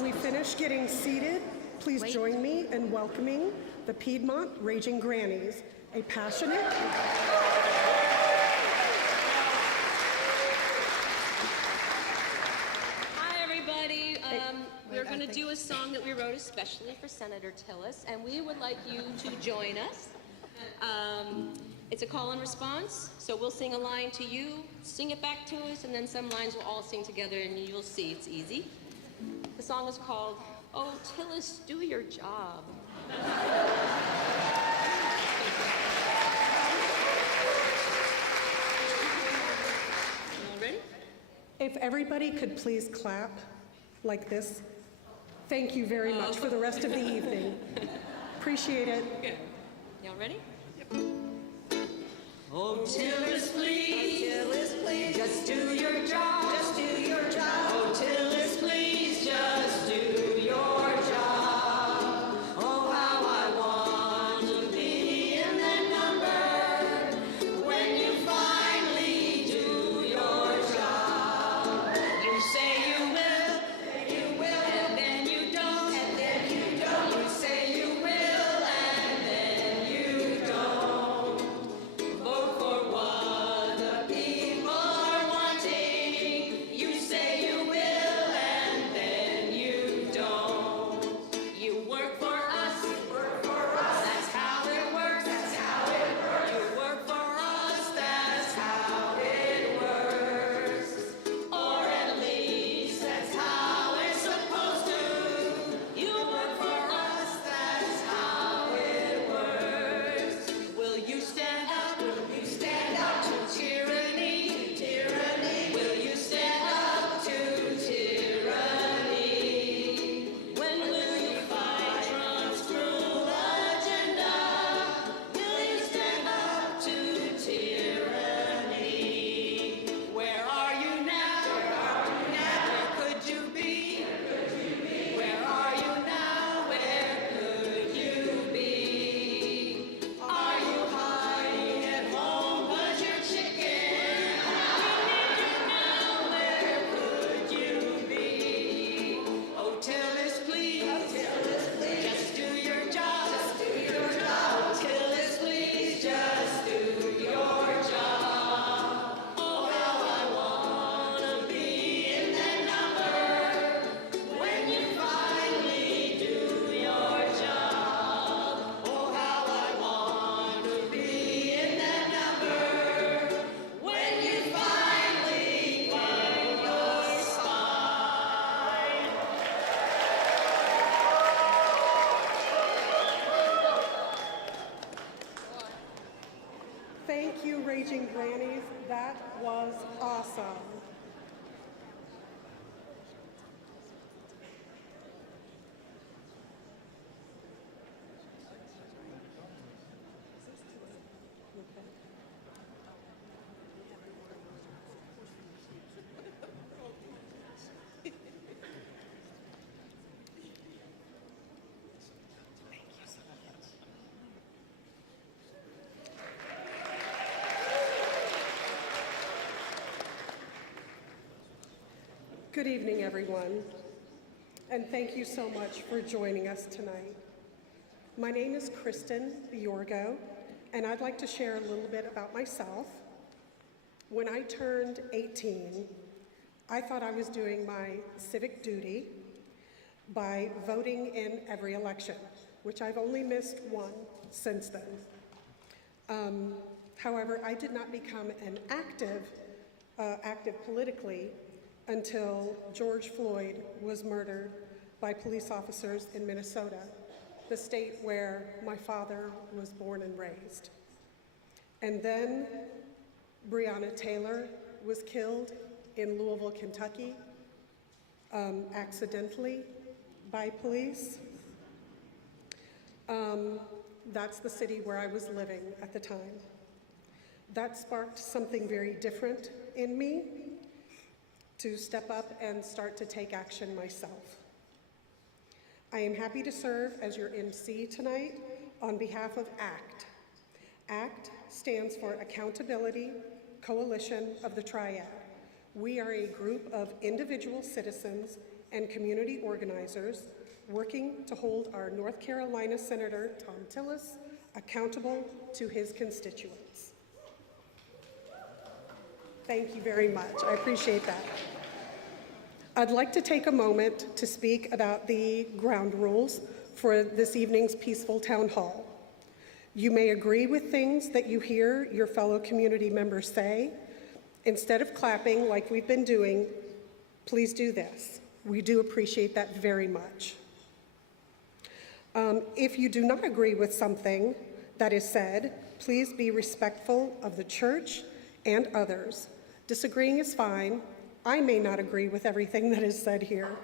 While we finish getting seated, please join me in welcoming the Piedmont Raging Grannies, a passionate... Hi, everybody. We're going to do a song that we wrote especially for Senator Tillis, and we would like you to join us. It's a call and response, so we'll sing a line to you, sing it back to us, and then some lines we'll all sing together, and you'll see it's easy. The song is called, "Oh, Tillis, Do Your Job." All ready? If everybody could please clap like this, thank you very much for the rest of the evening. Appreciate it. Good. Y'all ready? Oh, Tillis, please, just do your job. Just do your job. Oh, Tillis, please, just do your job. Oh, how I want to be in that number when you finally do your job. You say you will, and then you don't, and then you don't. You say you will, and then you don't. Vote for what the people are wanting. You say you will, and then you don't. You work for us. That's how it works. That's how it works. You work for us. That's how it works. Or at least that's how it's supposed to. You work for us. That's how it works. Will you stand up? Will you stand up to tyranny? Tyranny. Will you stand up to tyranny? When will you fight Trump's cruel agenda? Will you stand up to tyranny? Where are you now? Where could you be? Where are you now? Where could you be? Are you hiding at home 'cause you're chicken? Now where could you be? Oh, Tillis, please, just do your job. Just do your job. Oh, Tillis, please, just do your job. Oh, how I wanna be in that number when you finally do your job. Oh, how I want to be in that number when you finally find your spine. Thank you, Raging Grannies. That was awesome. Good evening, everyone, and thank you so much for joining us tonight. My name is Kristen Biorgo, and I'd like to share a little bit about myself. When I turned 18, I thought I was doing my civic duty by voting in every election, which I've only missed one since then. However, I did not become an active politically until George Floyd was murdered by police officers in Minnesota, the state where my father was born and raised. And then Breonna Taylor was killed in Louisville, Kentucky, accidentally by police. That's the city where I was living at the time. That sparked something very different in me, to step up and start to take action myself. I am happy to serve as your MC tonight on behalf of ACT. ACT stands for Accountability Coalition of the Triad. We are a group of individual citizens and community organizers working to hold our North Carolina Senator Thom Tillis accountable to his constituents. Thank you very much. I appreciate that. I'd like to take a moment to speak about the ground rules for this evening's peaceful town hall. You may agree with things that you hear your fellow community members say. Instead of clapping like we've been doing, please do this. We do appreciate that very much. If you do not agree with something that is said, please be respectful of the church and others. Disagreeing is fine. I may not agree with everything that is said here,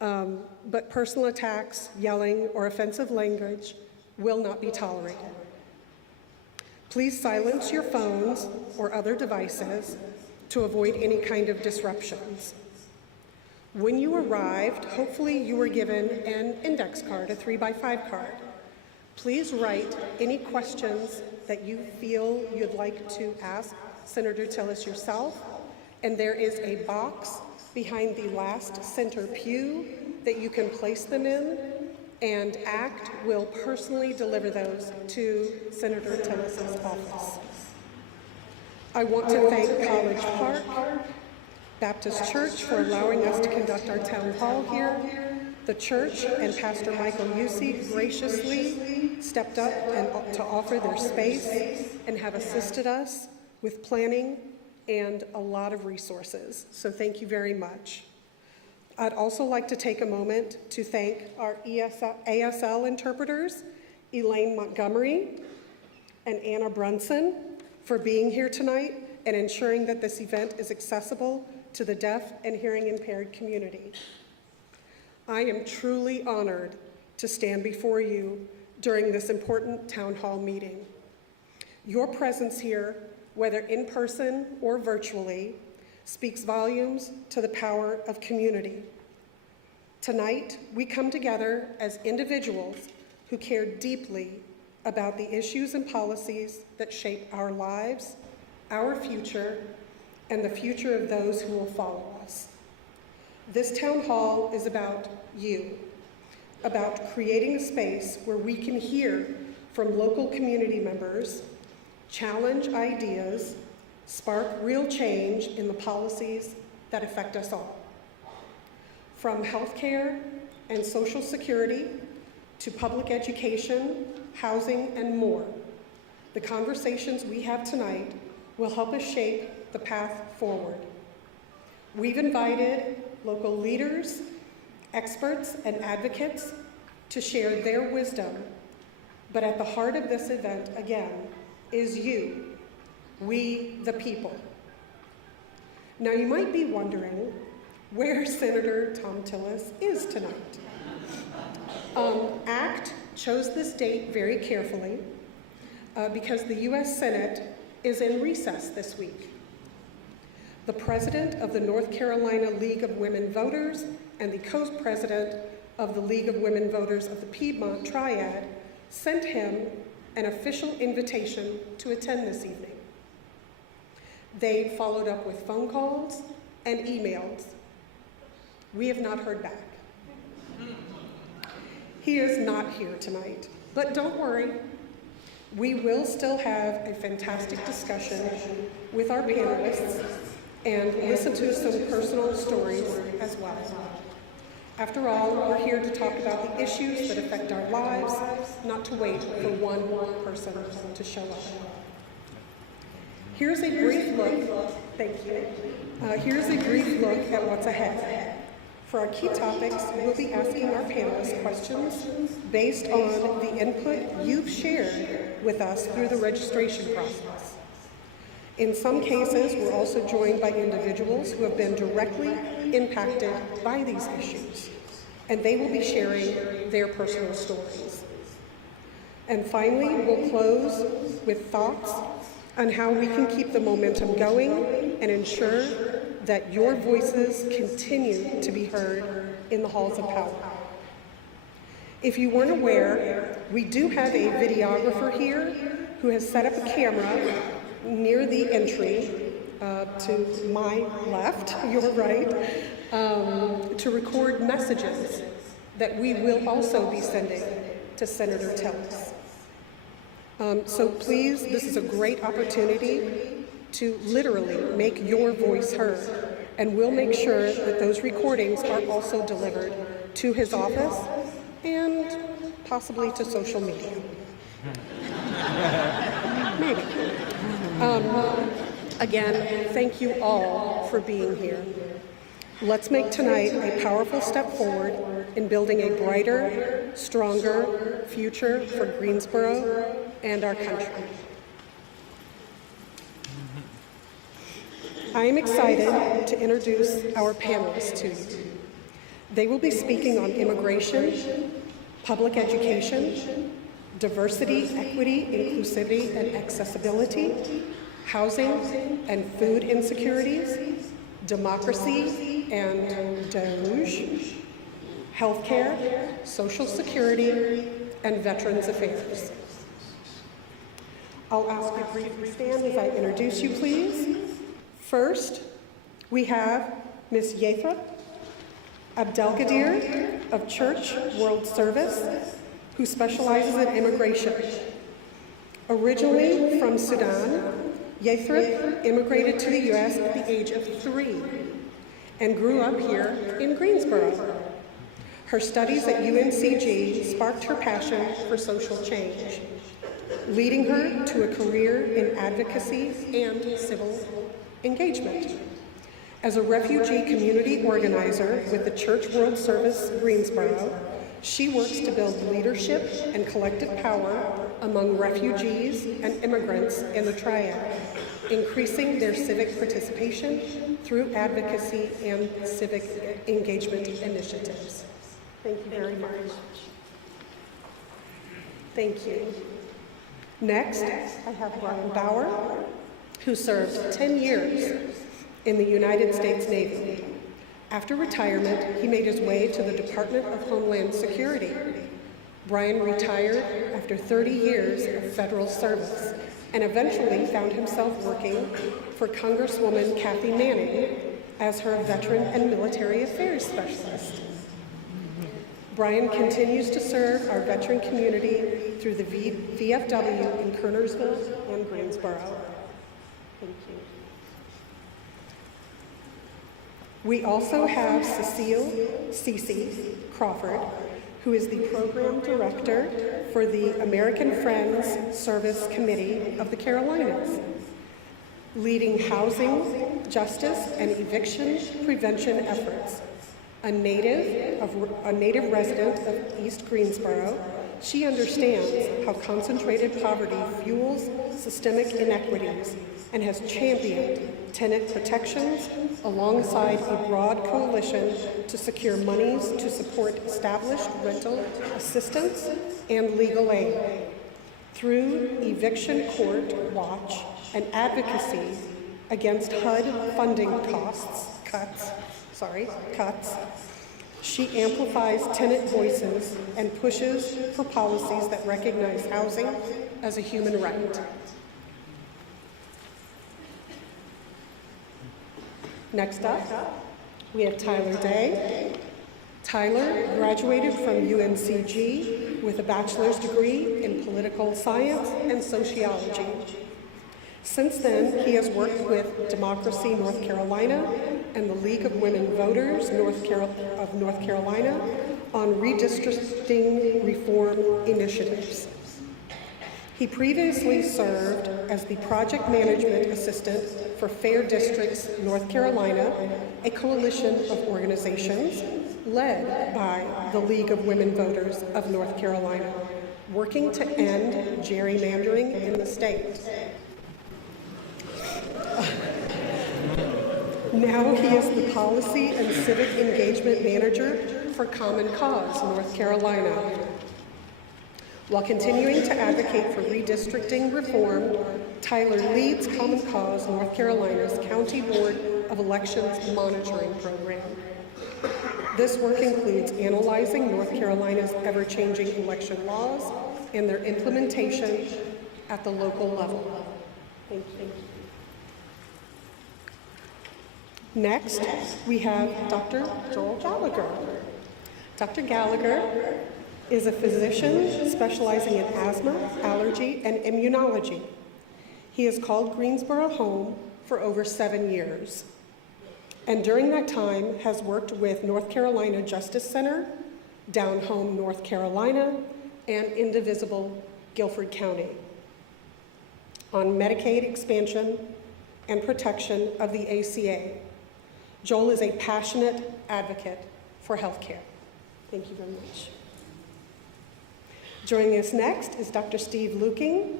but personal attacks, yelling, or offensive language will not be tolerated. Please silence your phones or other devices to avoid any kind of disruptions. When you arrived, hopefully you were given an index card, a 3x5 card. Please write any questions that you feel you'd like to ask Senator Tillis yourself, and there is a box behind the last center pew that you can place them in, and ACT will personally deliver those to Senator Tillis's office. I want to thank College Park Baptist Church for allowing us to conduct our town hall here. The church and Pastor Michael Yusi graciously stepped up to offer their space and have assisted us with planning and a lot of resources. So thank you very much. I'd also like to take a moment to thank our ASL interpreters, Elaine Montgomery and Anna Brunson, for being here tonight and ensuring that this event is accessible to the deaf and hearing impaired community. I am truly honored to stand before you during this important town hall meeting. Your presence here, whether in person or virtually, speaks volumes to the power of community. Tonight, we come together as individuals who care deeply about the issues and policies that shape our lives, our future, and the future of those who will follow us. This town hall is about you, about creating a space where we can hear from local community members, challenge ideas, spark real change in the policies that affect us all. From healthcare and Social Security to public education, housing, and more, the conversations we have tonight will help us shape the path forward. We've invited local leaders, experts, and advocates to share their wisdom, but at the heart of this event, again, is you, we the people. Now you might be wondering where Senator Thom Tillis is tonight. ACT chose this date very carefully because the U.S. Senate is in recess this week. The president of the North Carolina League of Women Voters and the co-president of the League of Women Voters of the Piedmont Triad sent him an official invitation to attend this evening. They followed up with phone calls and emails. We have not heard back. He is not here tonight, but don't worry. We will still have a fantastic discussion with our panelists and listen to some personal stories as well. After all, we're here to talk about the issues that affect our lives, not to wait for one person to show up. Here's a brief look, thank you. Here's a brief look at what's ahead. For our key topics, we'll be asking our panelists questions based on the input you've shared with us through the registration process. In some cases, we're also joined by individuals who have been directly impacted by these issues, and they will be sharing their personal stories. And finally, we'll close with thoughts on how we can keep the momentum going and ensure that your voices continue to be heard in the halls of power. If you weren't aware, we do have a videographer here who has set up a camera near the entry to my left, your right, to record messages that we will also be sending to Senator Tillis. So please, this is a great opportunity to literally make your voice heard, and we'll make sure that those recordings are also delivered to his office and possibly to social media. Maybe. Again, thank you all for being here. Let's make tonight a powerful step forward in building a brighter, stronger future for Greensboro and our country. I am excited to introduce our panelists to you. They will be speaking on immigration, public education, diversity, equity, inclusivity, and accessibility, housing and food insecurities, democracy and DOGE, healthcare, Social Security, and Veterans Affairs. I'll ask you to briefly stand as I introduce you, please. First, we have Ms. Yathrib Abdelgadir of Church World Service, who specializes in immigration. Originally from Sudan, Yathrib immigrated to the U.S. at the age of 3 and grew up here in Greensboro. Her studies at UNCG sparked her passion for social change, leading her to a career in advocacy and civil engagement. As a refugee community organizer with the Church World Service Greensboro, she works to build leadership and collective power among refugees and immigrants in the Triad, increasing their civic participation through advocacy and civic engagement initiatives. Thank you very much. Thank you. Next, I have Brian Bauer, who served 10 years in the United States Navy. After retirement, he made his way to the Department of Homeland Security. Brian retired after 30 years of federal service and eventually found himself working for Congresswoman Kathy Manning as her Veteran and Military Affairs Specialist. Brian continues to serve our veteran community through the VFW in Kernersville and Greensboro. Thank you. We also have Cece Crawford, who is the Program Director for the American Friends Service Committee of the Carolinas, leading housing, justice, and eviction prevention efforts. A native resident of East Greensboro, she understands how concentrated poverty fuels systemic inequities and has championed tenant protections alongside a broad coalition to secure monies to support established rental assistance and legal aid. Through Eviction Court Watch and advocacy against HUD funding cuts, she amplifies tenant voices and pushes for policies that recognize housing as a human right. Next up, we have Tyler Day. Tyler graduated from UNCG with a bachelor's degree in political science and sociology. Since then, he has worked with Democracy North Carolina and the League of Women Voters of North Carolina on redistricting reform initiatives. He previously served as the Project Management Assistant for Fair Districts North Carolina, a coalition of organizations led by the League of Women Voters of North Carolina, working to end gerrymandering in the state. Now he is the Policy and Civic Engagement Manager for Common Cause North Carolina. While continuing to advocate for redistricting reform, Tyler leads Common Cause North Carolina's County Board of Elections Monitoring Program. This work includes analyzing North Carolina's ever-changing election laws and their implementation at the local level. Thank you. Next, we have Dr. Joel Gallagher. Dr. Gallagher is a physician specializing in asthma, allergy, and immunology. He has called Greensboro home for over 7 years, and during that time has worked with North Carolina Justice Center, Down Home North Carolina, and Indivisible Guilford County on Medicaid expansion and protection of the ACA. Joel is a passionate advocate for healthcare. Thank you very much. Joining us next is Dr. Steve Luking,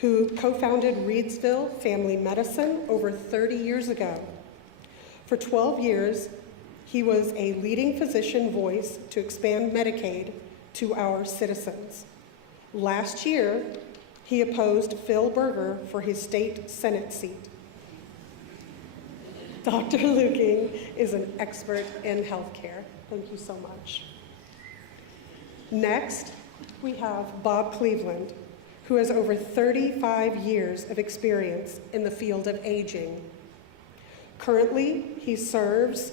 who co-founded Reedsville Family Medicine over 30 years ago. For 12 years, he was a leading physician voice to expand Medicaid to our citizens. Last year, he opposed Phil Berger for his state Senate seat. Dr. Luking is an expert in healthcare. Thank you so much. Next, we have Bob Cleveland, who has over 35 years of experience in the field of aging. Currently, he serves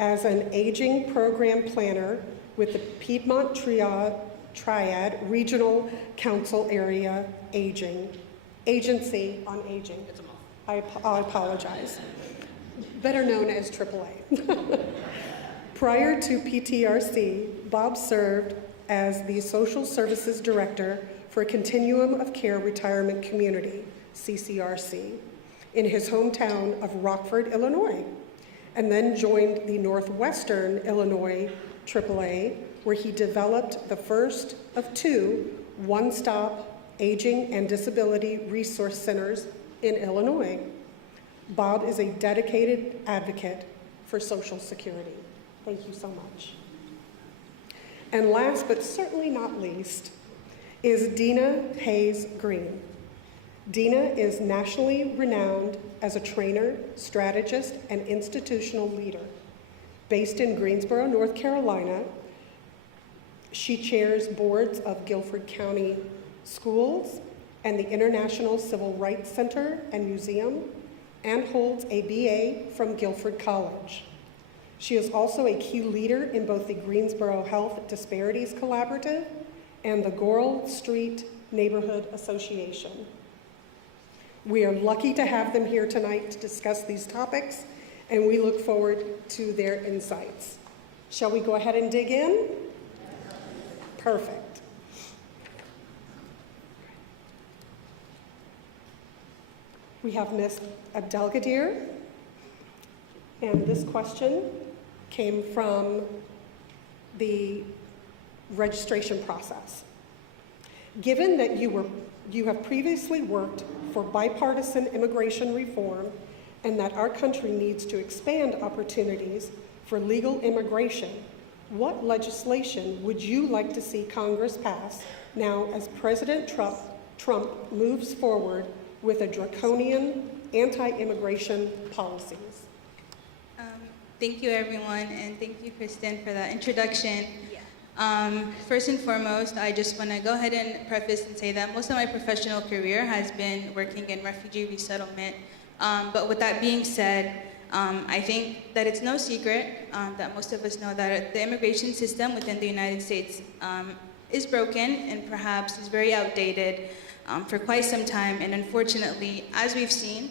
as an aging program planner with the Piedmont Triad Regional Council Area Agency on Aging. I apologize. Better known as AAA. Prior to PTRC, Bob served as the Social Services Director for Continuum of Care Retirement Community, CCRC, in his hometown of Rockford, Illinois, and then joined the Northwestern Illinois AAA, where he developed the first of 2 one-stop aging and disability resource centers in Illinois. Bob is a dedicated advocate for Social Security. Thank you so much. And last but certainly not least is Dina Hayes Green. Dina is nationally renowned as a trainer, strategist, and institutional leader. Based in Greensboro, North Carolina, she chairs boards of Guilford County Schools and the International Civil Rights Center and Museum, and holds a BA from Guilford College. She is also a key leader in both the Greensboro Health Disparities Collaborative and the Goral Street Neighborhood Association. We are lucky to have them here tonight to discuss these topics, and we look forward to their insights. Shall we go ahead and dig in? Perfect. We have Ms. Abdelgadir, and this question came from the registration process. Given that you have previously worked for bipartisan immigration reform and that our country needs to expand opportunities for legal immigration, what legislation would you like to see Congress pass now as President Trump moves forward with a draconian anti-immigration policies? Thank you, everyone, and thank you, Kristen, for that introduction. First and foremost, I just want to go ahead and preface and say that most of my professional career has been working in refugee resettlement. But with that being said, I think that it's no secret that most of us know that the immigration system within the United States is broken and perhaps is very outdated for quite some time. And unfortunately, as we've seen,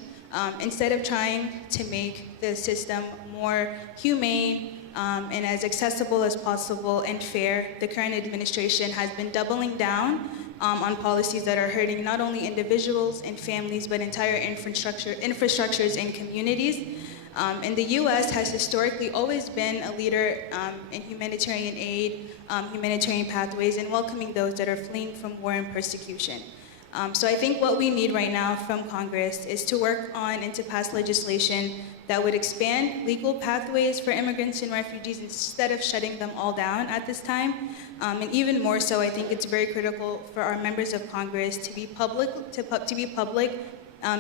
instead of trying to make the system more humane and as accessible as possible and fair, the current administration has been doubling down on policies that are hurting not only individuals and families, but entire infrastructures and communities. And the U.S. has historically always been a leader in humanitarian aid, humanitarian pathways, and welcoming those that are fleeing from war and persecution. So I think what we need right now from Congress is to work on and to pass legislation that would expand legal pathways for immigrants and refugees instead of shutting them all down at this time. And even more so, I think it's very critical for our members of Congress to be public,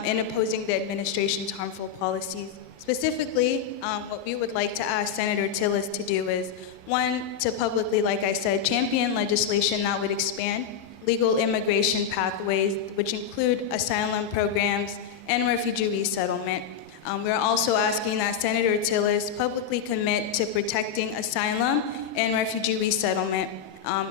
in opposing the administration's harmful policies. Specifically, what we would like to ask Senator Tillis to do is, one, to publicly, like I said, champion legislation that would expand legal immigration pathways, which include asylum programs and refugee resettlement. We're also asking that Senator Tillis publicly commit to protecting asylum and refugee resettlement.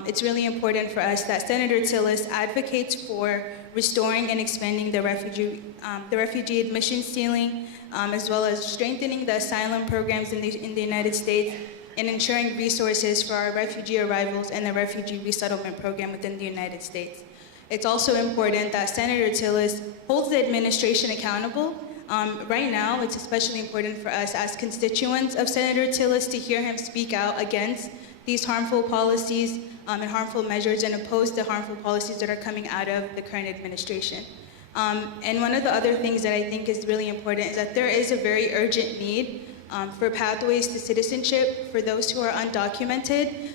It's really important for us that Senator Tillis advocates for restoring and expanding the refugee admission ceiling, as well as strengthening the asylum programs in the United States and ensuring resources for our refugee arrivals and the refugee resettlement program within the United States. It's also important that Senator Tillis holds the administration accountable. Right now, it's especially important for us as constituents of Senator Tillis to hear him speak out against these harmful policies and harmful measures and oppose the harmful policies that are coming out of the current administration. And one of the other things that I think is really important is that there is a very urgent need for pathways to citizenship for those who are undocumented,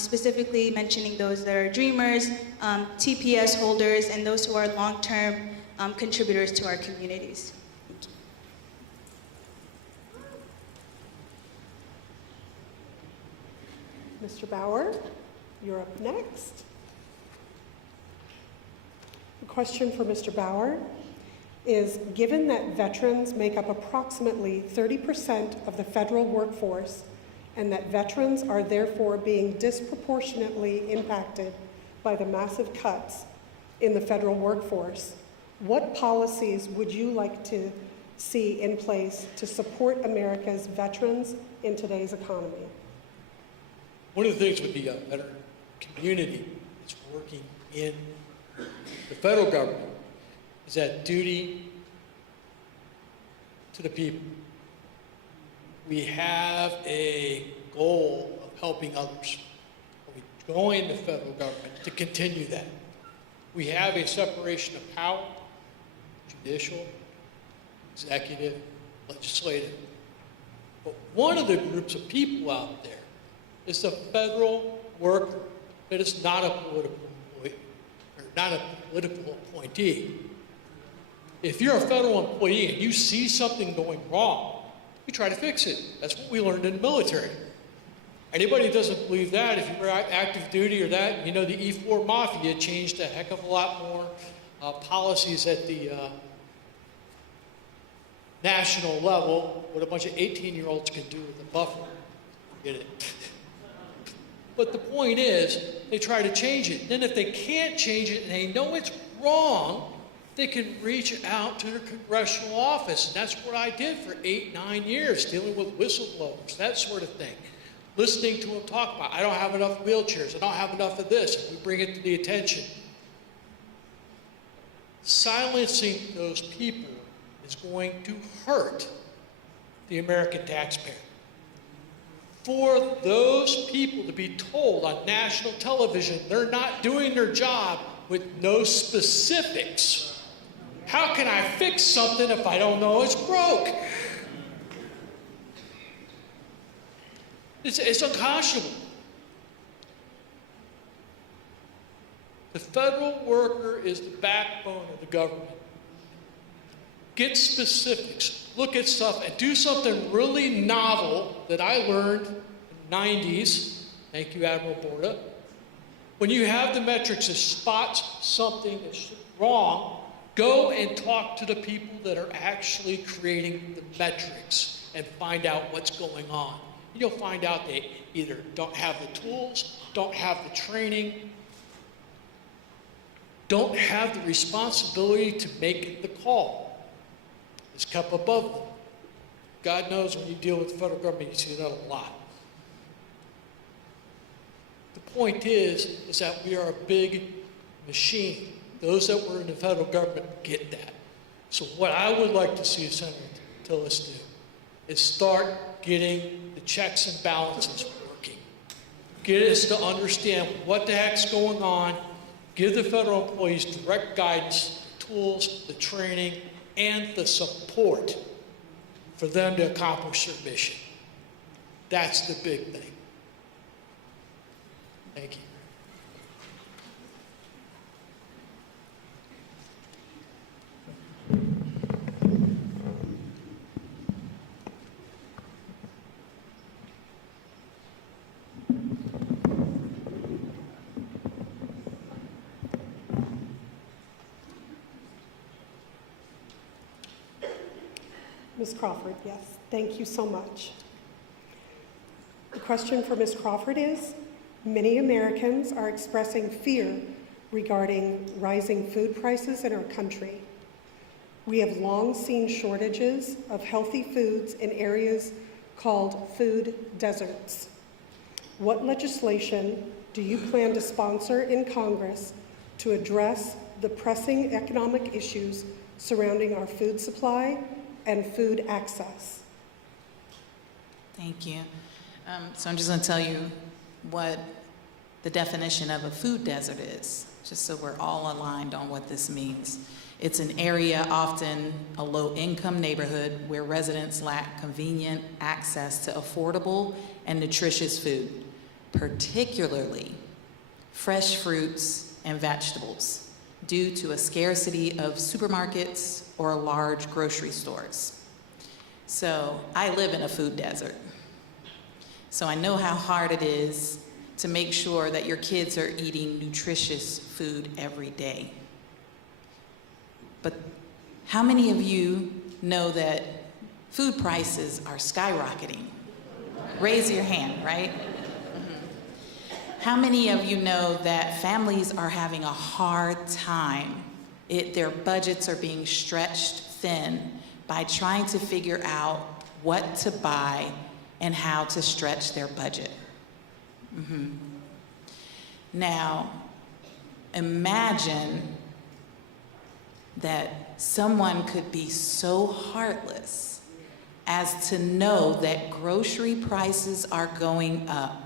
specifically mentioning those that are dreamers, TPS holders, and those who are long-term contributors to our communities. Mr. Bauer, you're up next. The question for Mr. Bauer is, given that veterans make up approximately 30% of the federal workforce and that veterans are therefore being disproportionately impacted by the massive cuts in the federal workforce, what policies would you like to see in place to support America's veterans in today's economy? One of the things with the veteran community that's working in the federal government is that duty to the people. We have a goal of helping others. We join the federal government to continue that. We have a separation of power, judicial, executive, legislative. But one of the groups of people out there is the federal worker that is not a political employee, or not a political appointee. If you're a federal employee and you see something going wrong, you try to fix it. That's what we learned in the military. Anybody who doesn't believe that, if you were active duty or that, you know the E4 Mafia changed a heck of a lot more policies at the national level, what a bunch of 18-year-olds can do with a buffer. Get it? But the point is, they try to change it. Then if they can't change it and they know it's wrong, they can reach out to their congressional office. And that's what I did for 8-9 years, dealing with whistleblowers, that sort of thing. Listening to them talk about, I don't have enough wheelchairs, I don't have enough of this, and we bring it to the attention. Silencing those people is going to hurt the American taxpayer. For those people to be told on national television they're not doing their job with no specifics. How can I fix something if I don't know it's broke? It's unconscionable. The federal worker is the backbone of the government. Get specifics, look at stuff, and do something really novel that I learned in the 90s. Thank you, Admiral Borda. When you have the metrics that spots something that's wrong, go and talk to the people that are actually creating the metrics and find out what's going on. You'll find out they either don't have the tools, don't have the training, don't have the responsibility to make the call. It's kept above them. God knows when you deal with the federal government, you see that a lot. The point is that we are a big machine. Those that were in the federal government get that. So what I would like to see Senator Tillis do is start getting the checks and balances working. Get us to understand what the heck's going on. Give the federal employees direct guidance, the tools, the training, and the support for them to accomplish their mission. That's the big thing. Thank you. Ms. Crawford, yes. Thank you so much. The question for Ms. Crawford is, many Americans are expressing fear regarding rising food prices in our country. We have long seen shortages of healthy foods in areas called food deserts. What legislation do you plan to sponsor in Congress to address the pressing economic issues surrounding our food supply and food access? Thank you. So I'm just going to tell you what the definition of a food desert is, just so we're all aligned on what this means. It's an area, often a low-income neighborhood, where residents lack convenient access to affordable and nutritious food, particularly fresh fruits and vegetables, due to a scarcity of supermarkets or large grocery stores. So I live in a food desert. So I know how hard it is to make sure that your kids are eating nutritious food every day. But how many of you know that food prices are skyrocketing? Raise your hand, right? How many of you know that families are having a hard time? Their budgets are being stretched thin by trying to figure out what to buy and how to stretch their budget. Now, imagine that someone could be so heartless as to know that grocery prices are going up.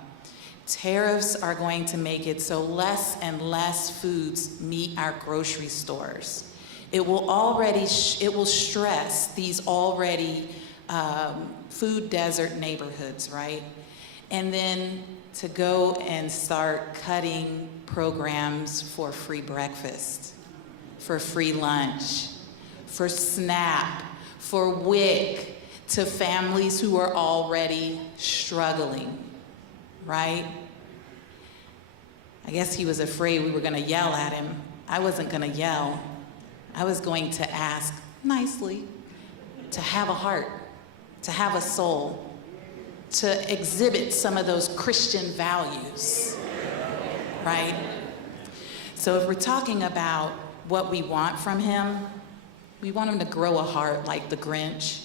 Tariffs are going to make it so less and less foods meet our grocery stores. It will stress these already food desert neighborhoods, right? And then to go and start cutting programs for free breakfast, for free lunch, for SNAP, for WIC, to families who are already struggling, right? I guess he was afraid we were gonna yell at him. I wasn't gonna yell. I was going to ask nicely to have a heart, to have a soul, to exhibit some of those Christian values, right? So if we're talking about what we want from him, we want him to grow a heart like the Grinch.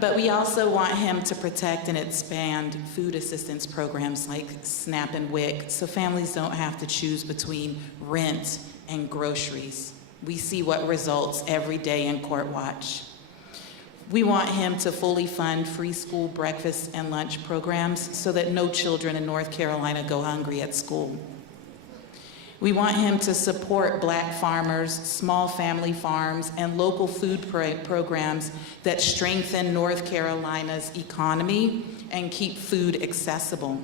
But we also want him to protect and expand food assistance programs like SNAP and WIC, so families don't have to choose between rent and groceries. We see what results every day in Court Watch. We want him to fully fund free school breakfast and lunch programs so that no children in North Carolina go hungry at school. We want him to support Black farmers, small family farms, and local food programs that strengthen North Carolina's economy and keep food accessible.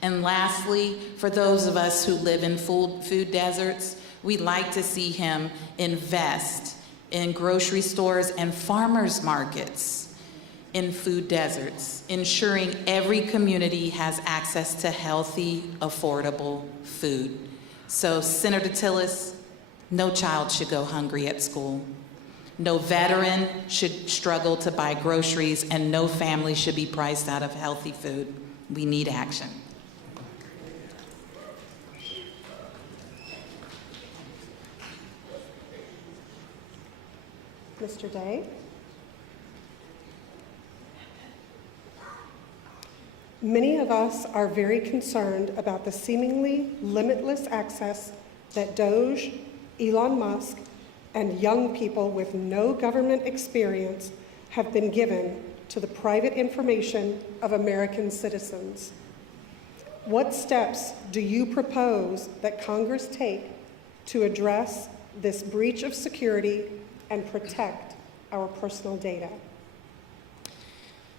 And lastly, for those of us who live in food deserts, we'd like to see him invest in grocery stores and farmers markets in food deserts, ensuring every community has access to healthy, affordable food. So, Senator Tillis, no child should go hungry at school. No veteran should struggle to buy groceries, and no family should be priced out of healthy food. We need action. Mr. Day? Many of us are very concerned about the seemingly limitless access that Doge, Elon Musk, and young people with no government experience have been given to the private information of American citizens. What steps do you propose that Congress take to address this breach of security and protect our personal data?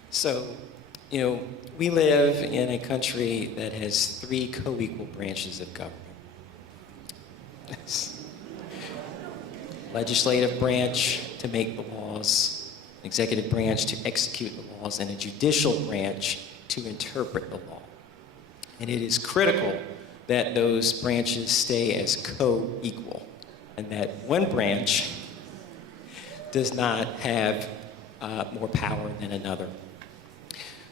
So, we live in a country that has 3 co-equal branches of government. Legislative branch to make the laws, executive branch to execute the laws, and a judicial branch to interpret the law. And it is critical that those branches stay as co-equal, and that one branch does not have more power than another.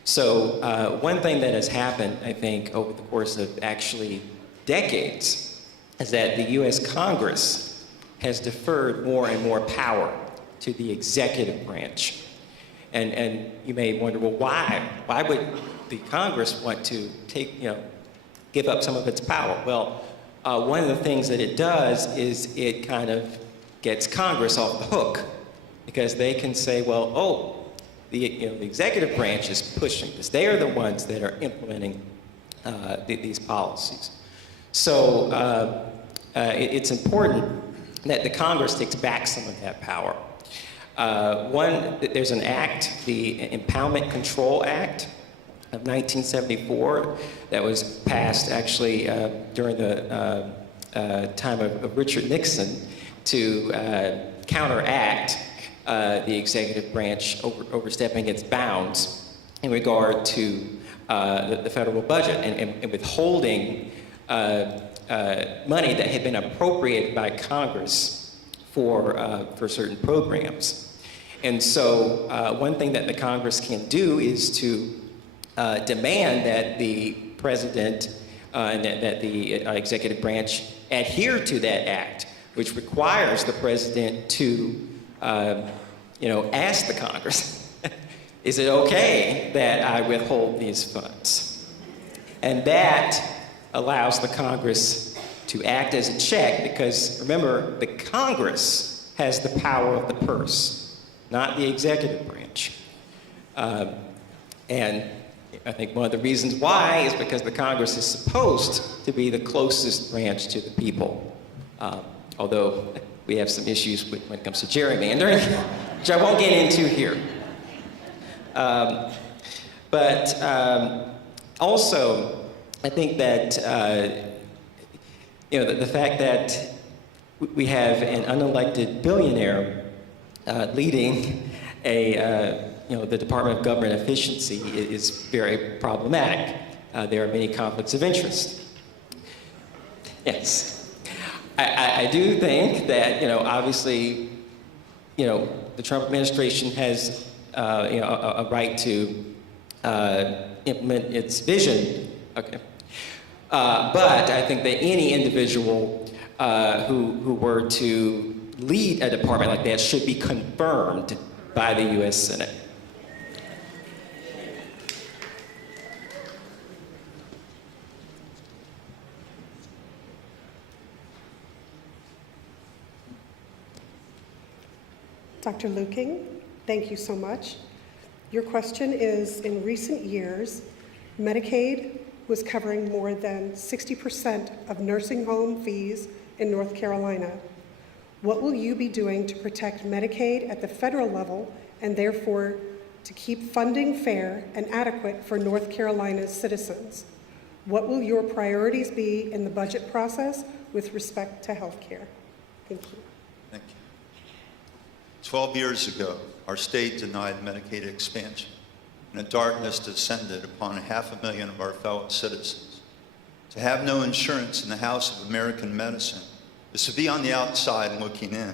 So one thing that has happened, I think, over the course of actually decades is that the U.S. Congress has deferred more and more power to the executive branch. And you may wonder, well, why? Why would the Congress want to give up some of its power? Well, one of the things that it does is it kind of gets Congress off the hook, because they can say, well, the executive branch is pushing this. They are the ones that are implementing these policies. So it's important that the Congress takes back some of that power. There's an act, the Impoundment Control Act of 1974, that was passed actually during the time of Richard Nixon to counteract the executive branch overstepping its bounds in regard to the federal budget and withholding money that had been appropriated by Congress for certain programs. And so one thing that the Congress can do is to demand that the president and that the executive branch adhere to that act, which requires the president to ask the Congress, is it okay that I withhold these funds? And that allows the Congress to act as a check, because remember, the Congress has the power of the purse, not the executive branch. And I think one of the reasons why is because the Congress is supposed to be the closest branch to the people, although we have some issues when it comes to gerrymandering, which I won't get into here. But also, I think that the fact that we have an unelected billionaire leading the Department of Government Efficiency is very problematic. There are many conflicts of interest. Yes. I do think that, obviously, the Trump administration has, a right to implement its vision. Okay. But I think that any individual who were to lead a department like that should be confirmed by the U.S. Senate. Dr. Luking, thank you so much. Your question is, in recent years, Medicaid was covering more than 60% of nursing home fees in North Carolina. What will you be doing to protect Medicaid at the federal level and therefore to keep funding fair and adequate for North Carolina's citizens? What will your priorities be in the budget process with respect to health care? Thank you. Thank you. 12 years ago, our state denied Medicaid expansion, and a darkness descended upon 500,000 of our fellow citizens. To have no insurance in the house of American medicine is to be on the outside looking in,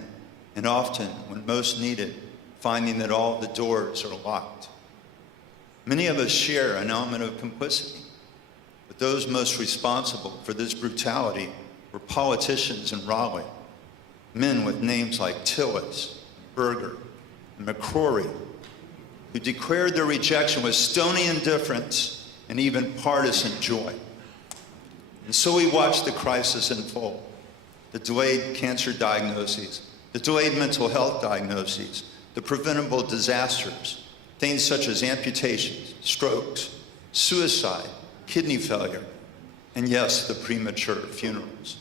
and often, when most needed, finding that all the doors are locked. Many of us share an element of complicity, but those most responsible for this brutality were politicians in Raleigh, men with names like Tillis, Berger, and McCrory, who declared their rejection with stony indifference and even partisan joy. And so we watched the crisis unfold, the delayed cancer diagnoses, the delayed mental health diagnoses, the preventable disasters, things such as amputations, strokes, suicide, kidney failure, and yes, the premature funerals.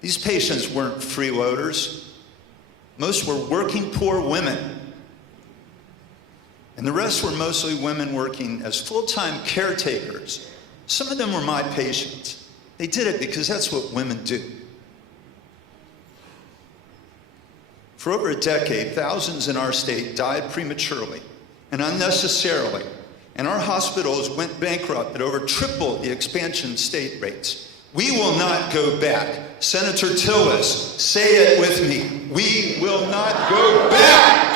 These patients weren't freeloaders. Most were working poor women. And the rest were mostly women working as full-time caretakers. Some of them were my patients. They did it because that's what women do. For over a decade, thousands in our state died prematurely and unnecessarily, and our hospitals went bankrupt at over triple the expansion state rates. We will not go back. Senator Tillis, say it with me. We will not go back.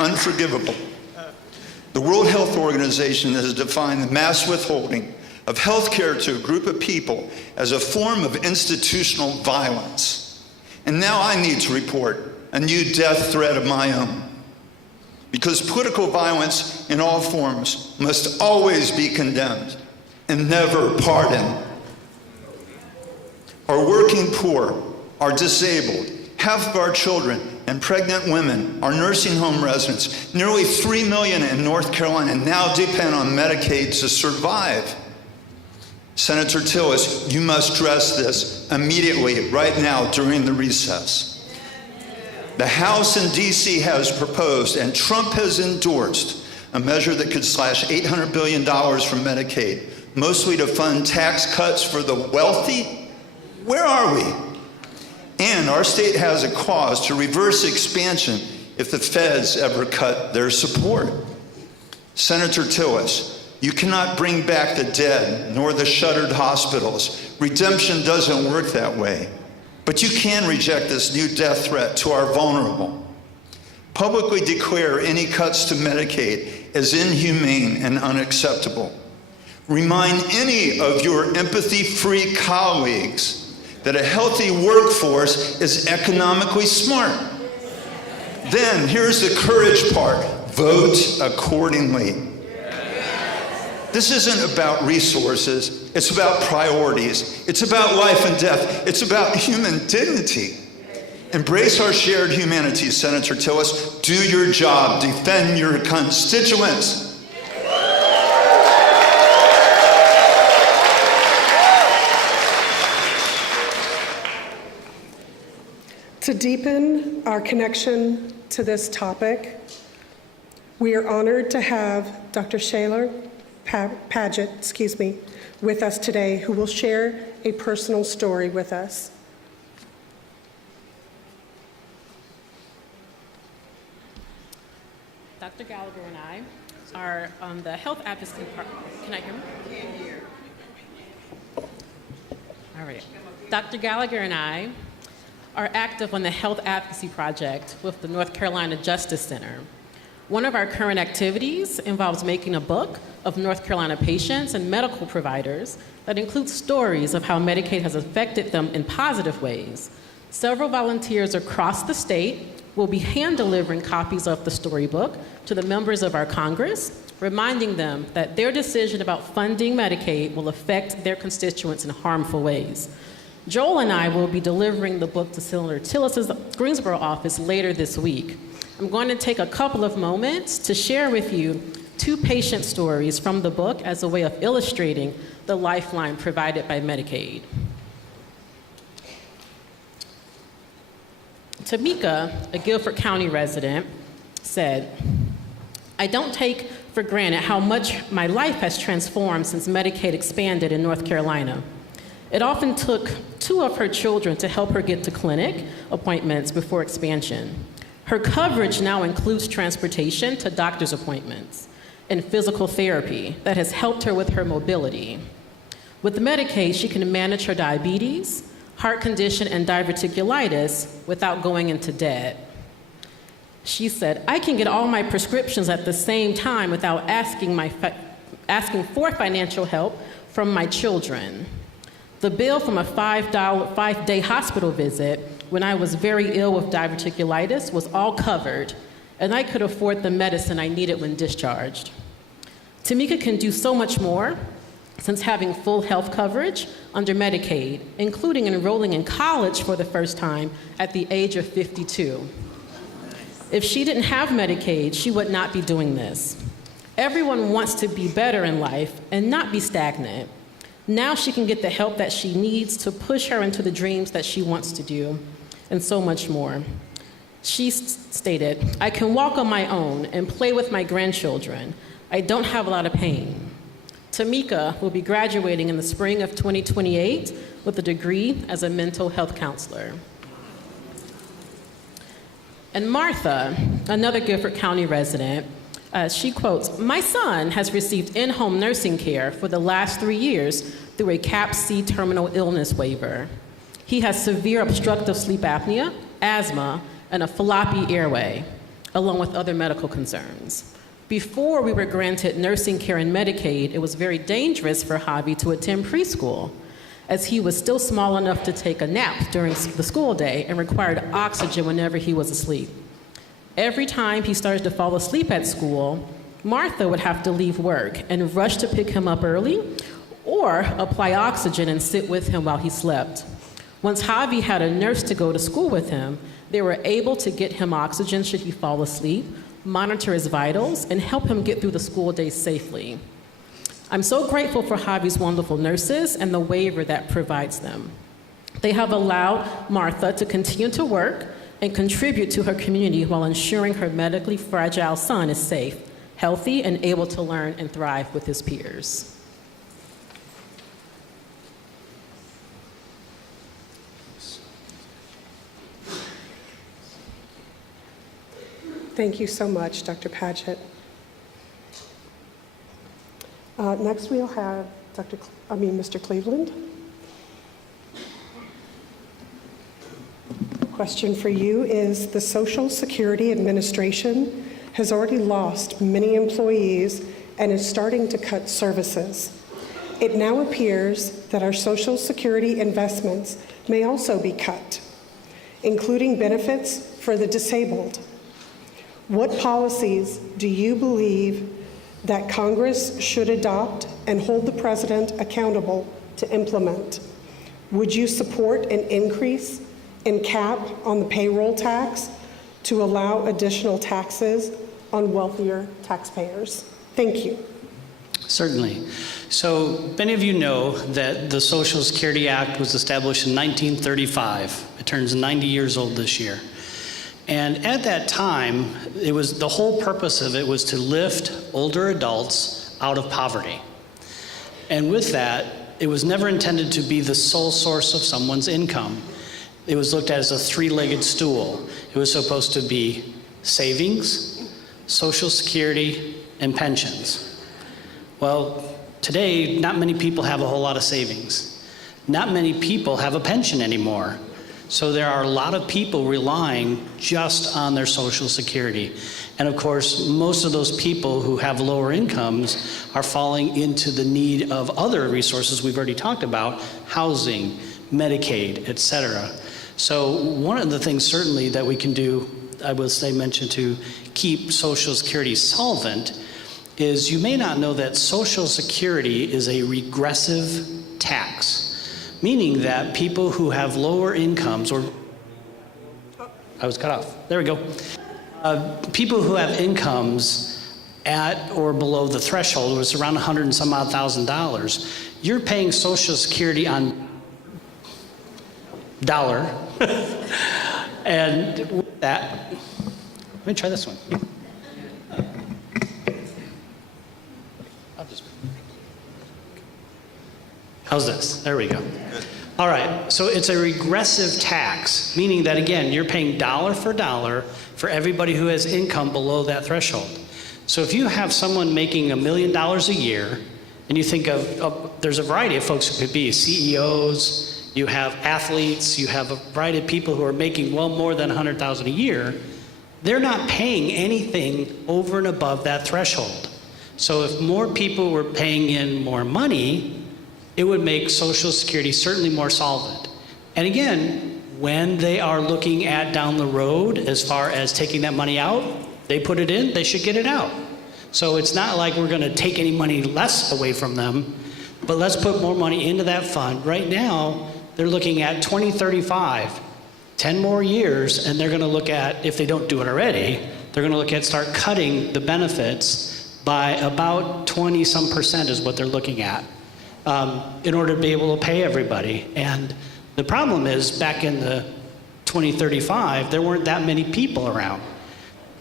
Unforgivable. The World Health Organization has defined the mass withholding of health care to a group of people as a form of institutional violence. And now I need to report a new death threat of my own. Because political violence in all forms must always be condemned and never pardoned. Our working poor, our disabled, half of our children and pregnant women, our nursing home residents, nearly 3 million in North Carolina now depend on Medicaid to survive. Senator Tillis, you must address this immediately, right now, during the recess. The House in D.C. has proposed, and Trump has endorsed, a measure that could slash $800 billion from Medicaid, mostly to fund tax cuts for the wealthy. Where are we? And our state has a clause to reverse expansion if the feds ever cut their support. Senator Tillis, you cannot bring back the dead nor the shuttered hospitals. Redemption doesn't work that way. But you can reject this new death threat to our vulnerable. Publicly declare any cuts to Medicaid as inhumane and unacceptable. Remind any of your empathy-free colleagues that a healthy workforce is economically smart. Then, here's the courage part. Vote accordingly. This isn't about resources. It's about priorities. It's about life and death. It's about human dignity. Embrace our shared humanity, Senator Tillis. Do your job. Defend your constituents. To deepen our connection to this topic, we are honored to have Dr. Shayla Paget, with us today, who will share a personal story with us. Dr. Gallagher and I are on the health advocacy part. Can I hear me? All right. Dr. Gallagher and I are active on the health advocacy project with the North Carolina Justice Center. One of our current activities involves making a book of North Carolina patients and medical providers that includes stories of how Medicaid has affected them in positive ways. Several volunteers across the state will be hand-delivering copies of the storybook to the members of our Congress, reminding them that their decision about funding Medicaid will affect their constituents in harmful ways. Joel and I will be delivering the book to Senator Tillis' Greensboro office later this week. I'm going to take a couple of moments to share with you 2 patient stories from the book as a way of illustrating the lifeline provided by Medicaid. Tamika, a Guilford County resident, said, "I don't take for granted how much my life has transformed since Medicaid expanded in North Carolina. It often took 2 of her children to help her get to clinic appointments before expansion. Her coverage now includes transportation to doctor's appointments and physical therapy that has helped her with her mobility. With Medicaid, she can manage her diabetes, heart condition, and diverticulitis without going into debt." She said, "I can get all my prescriptions at the same time without asking for financial help from my children. The bill from a $5-day hospital visit when I was very ill with diverticulitis was all covered, and I could afford the medicine I needed when discharged. Tamika can do so much more since having full health coverage under Medicaid, including enrolling in college for the first time at the age of 52. If she didn't have Medicaid, she would not be doing this. Everyone wants to be better in life and not be stagnant. Now she can get the help that she needs to push her into the dreams that she wants to do, and so much more." She stated, "I can walk on my own and play with my grandchildren. I don't have a lot of pain." Tamika will be graduating in the spring of 2028 with a degree as a mental health counselor. And Martha, another Guilford County resident, she quotes, "My son has received in-home nursing care for the last 3 years through a Cap C terminal illness waiver. He has severe obstructive sleep apnea, asthma, and a floppy airway, along with other medical concerns. Before we were granted nursing care and Medicaid, it was very dangerous for Javi to attend preschool, as he was still small enough to take a nap during the school day and required oxygen whenever he was asleep. Every time he started to fall asleep at school, Martha would have to leave work and rush to pick him up early or apply oxygen and sit with him while he slept. Once Javi had a nurse to go to school with him, they were able to get him oxygen should he fall asleep, monitor his vitals, and help him get through the school day safely. I'm so grateful for Javi's wonderful nurses and the waiver that provides them. They have allowed Martha to continue to work and contribute to her community while ensuring her medically fragile son is safe, healthy, and able to learn and thrive with his peers. Thank you so much, Dr. Padgett. Next, we'll have Mr. Cleveland. Question for you is, the Social Security Administration has already lost many employees and is starting to cut services. It now appears that our Social Security investments may also be cut, including benefits for the disabled. What policies do you believe that Congress should adopt and hold the President accountable to implement? Would you support an increase in cap on the payroll tax to allow additional taxes on wealthier taxpayers? Thank you. Certainly. So many of you know that the Social Security Act was established in 1935. It turns 90 years old this year. And at that time, the whole purpose of it was to lift older adults out of poverty. And with that, it was never intended to be the sole source of someone's income. It was looked at as a three-legged stool. It was supposed to be savings, Social Security, and pensions. Well, today, not many people have a whole lot of savings. Not many people have a pension anymore. So there are a lot of people relying just on their Social Security. And of course, most of those people who have lower incomes are falling into the need of other resources we've already talked about, housing, Medicaid, et cetera. So one of the things certainly that we can do, I will say mention to keep Social Security solvent, is you may not know that Social Security is a regressive tax. Meaning that people who have lower incomes, or I was cut off, there we go. People who have incomes at or below the threshold, which is around $100 and some odd $1,000, you're paying Social Security on dollar. And with that, let me try this one. How's this? There we go. All right, so it's a regressive tax, meaning that, again, you're paying dollar for everybody who has income below that threshold. So if you have someone making $1 million a year, and you think of there's a variety of folks who could be CEOs, you have athletes, you have a variety of people who are making well more than $100,000 a year, they're not paying anything over and above that threshold. So if more people were paying in more money, it would make Social Security certainly more solvent. And again, when they are looking at down the road as far as taking that money out, they put it in, they should get it out. So it's not like we're gonna take any money less away from them, but let's put more money into that fund. Right now, they're looking at 2035, 10 more years, and they're gonna look at, if they don't do it already, they're gonna look at start cutting the benefits by about 20% is what they're looking at. In order to be able to pay everybody. And the problem is, back in the 2035, there weren't that many people around.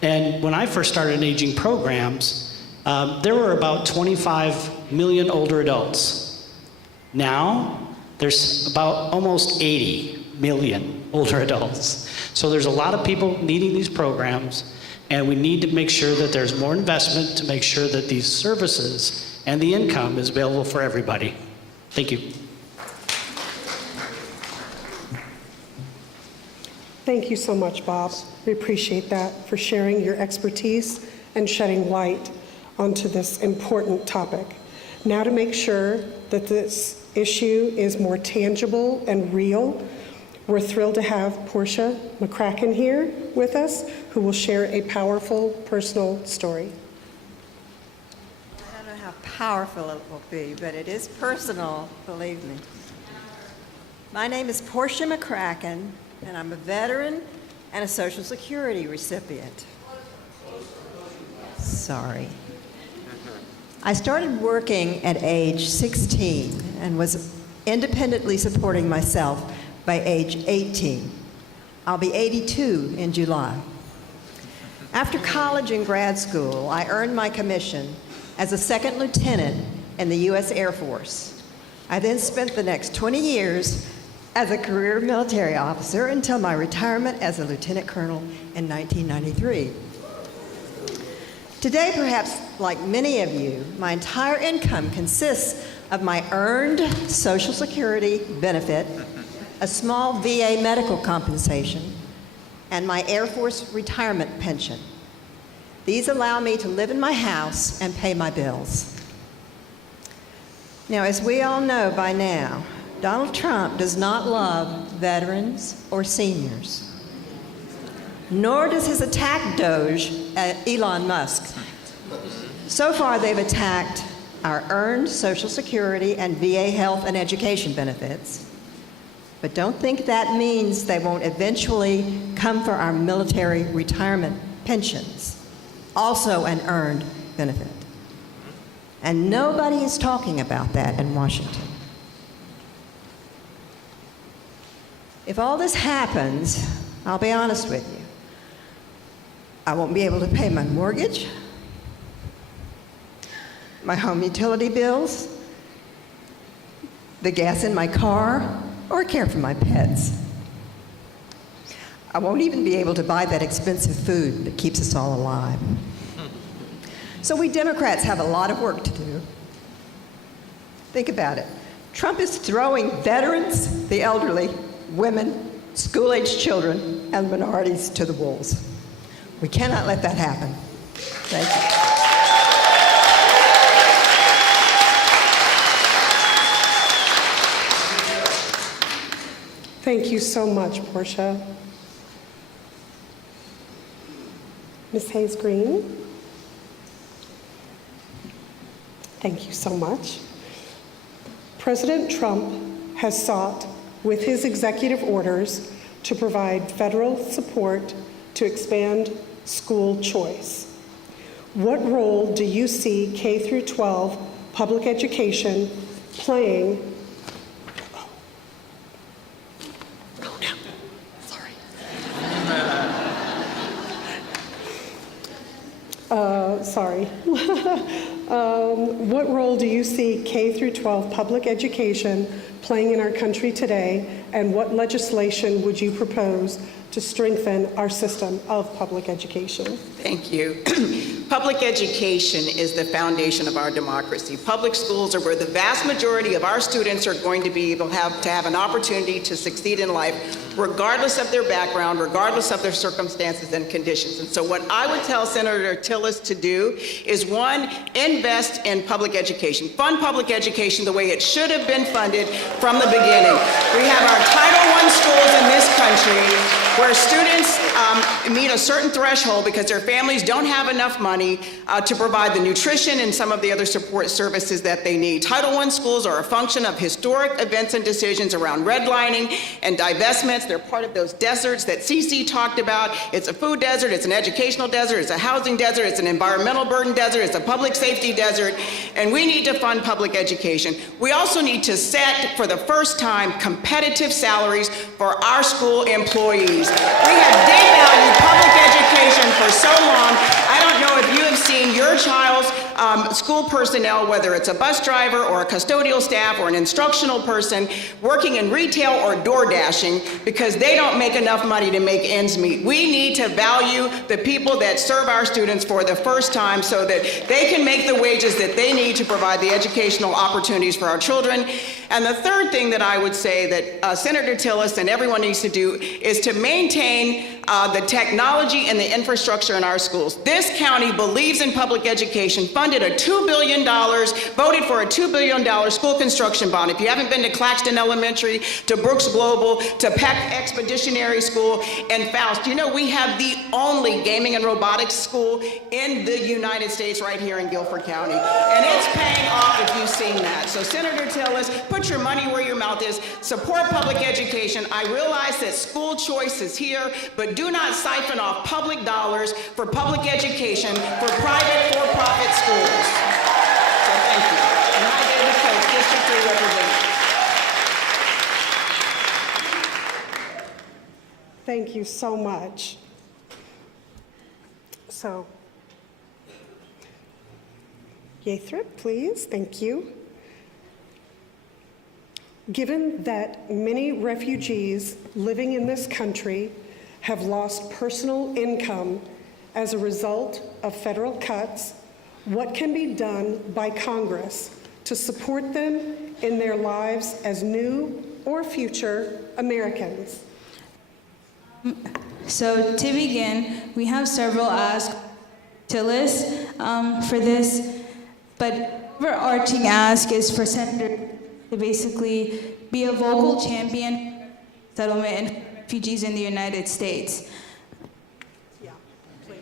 And when I first started aging programs, there were about 25 million older adults. Now, there's about almost 80 million older adults. So there's a lot of people needing these programs, and we need to make sure that there's more investment to make sure that these services and the income is available for everybody. Thank you. Thank you so much, Bob. We appreciate that for sharing your expertise and shedding light onto this important topic. Now, to make sure that this issue is more tangible and real, we're thrilled to have Portia McCracken here with us, who will share a powerful personal story. I don't know how powerful it will be, but it is personal, believe me. My name is Portia McCracken, and I'm a veteran and a Social Security recipient. Sorry. I started working at age 16 and was independently supporting myself by age 18. I'll be 82 in July. After college and grad school, I earned my commission as a second lieutenant in the U.S. Air Force. I then spent the next 20 years as a career military officer until my retirement as a lieutenant colonel in 1993. Today, perhaps like many of you, my entire income consists of my earned Social Security benefit, a small VA medical compensation, and my Air Force retirement pension. These allow me to live in my house and pay my bills. Now, as we all know by now, Donald Trump does not love veterans or seniors, nor does his attack doge, Elon Musk. So far, they've attacked our earned Social Security and VA health and education benefits. But don't think that means they won't eventually come for our military retirement pensions, also an earned benefit. And nobody is talking about that in Washington. If all this happens, I'll be honest with you, I won't be able to pay my mortgage, my home utility bills, the gas in my car, or care for my pets. I won't even be able to buy that expensive food that keeps us all alive. So we Democrats have a lot of work to do. Think about it. Trump is throwing veterans, the elderly, women, school-aged children, and minorities to the wolves. We cannot let that happen. Thank you. Thank you so much, Portia. Ms. Hayes Green. Thank you so much. President Trump has sought, with his executive orders, to provide federal support to expand school choice. What role do you see K through 12 public education playing? What role do you see K through 12 public education playing in our country today, and what legislation would you propose to strengthen our system of public education? Thank you. Public education is the foundation of our democracy. Public schools are where the vast majority of our students are going to be able to have an opportunity to succeed in life, regardless of their background, regardless of their circumstances and conditions. And so what I would tell Senator Tillis to do is, one, invest in public education. Fund public education the way it should have been funded from the beginning. We have our Title I schools in this country where students meet a certain threshold because their families don't have enough money to provide the nutrition and some of the other support services that they need. Title I schools are a function of historic events and decisions around redlining and divestments. They're part of those deserts that CC talked about. It's a food desert, it's an educational desert, it's a housing desert, it's an environmental burden desert, it's a public safety desert, and we need to fund public education. We also need to set, for the first time, competitive salaries for our school employees. We have devalued public education for so long. I don't know if you have seen your child's school personnel, whether it's a bus driver or a custodial staff or an instructional person, working in retail or door dashing because they don't make enough money to make ends meet. We need to value the people that serve our students for the first time so that they can make the wages that they need to provide the educational opportunities for our children. And the third thing that I would say that Senator Tillis and everyone needs to do is to maintain the technology and the infrastructure in our schools. This county believes in public education, funded a $2 billion, voted for a $2 billion school construction bond. If you haven't been to Claxton Elementary, to Brooks Global, to Peck Expeditionary School, and Faust, you know we have the only gaming and robotics school in the United States right here in Guilford County. And it's paying off if you've seen that. So Senator Tillis, put your money where your mouth is. Support public education. I realize that school choice is here, but do not siphon off public dollars for public education for private for-profit schools. So thank you. And I gave the coach, District 3 representative. Thank you so much. So, Yathrop, please. Thank you. Given that many refugees living in this country have lost personal income as a result of federal cuts, what can be done by Congress to support them in their lives as new or future Americans? So to begin, we have several asks Tillis for this, but overarching ask is for Senator to basically be a vocal champion for settlement and refugees in the United States.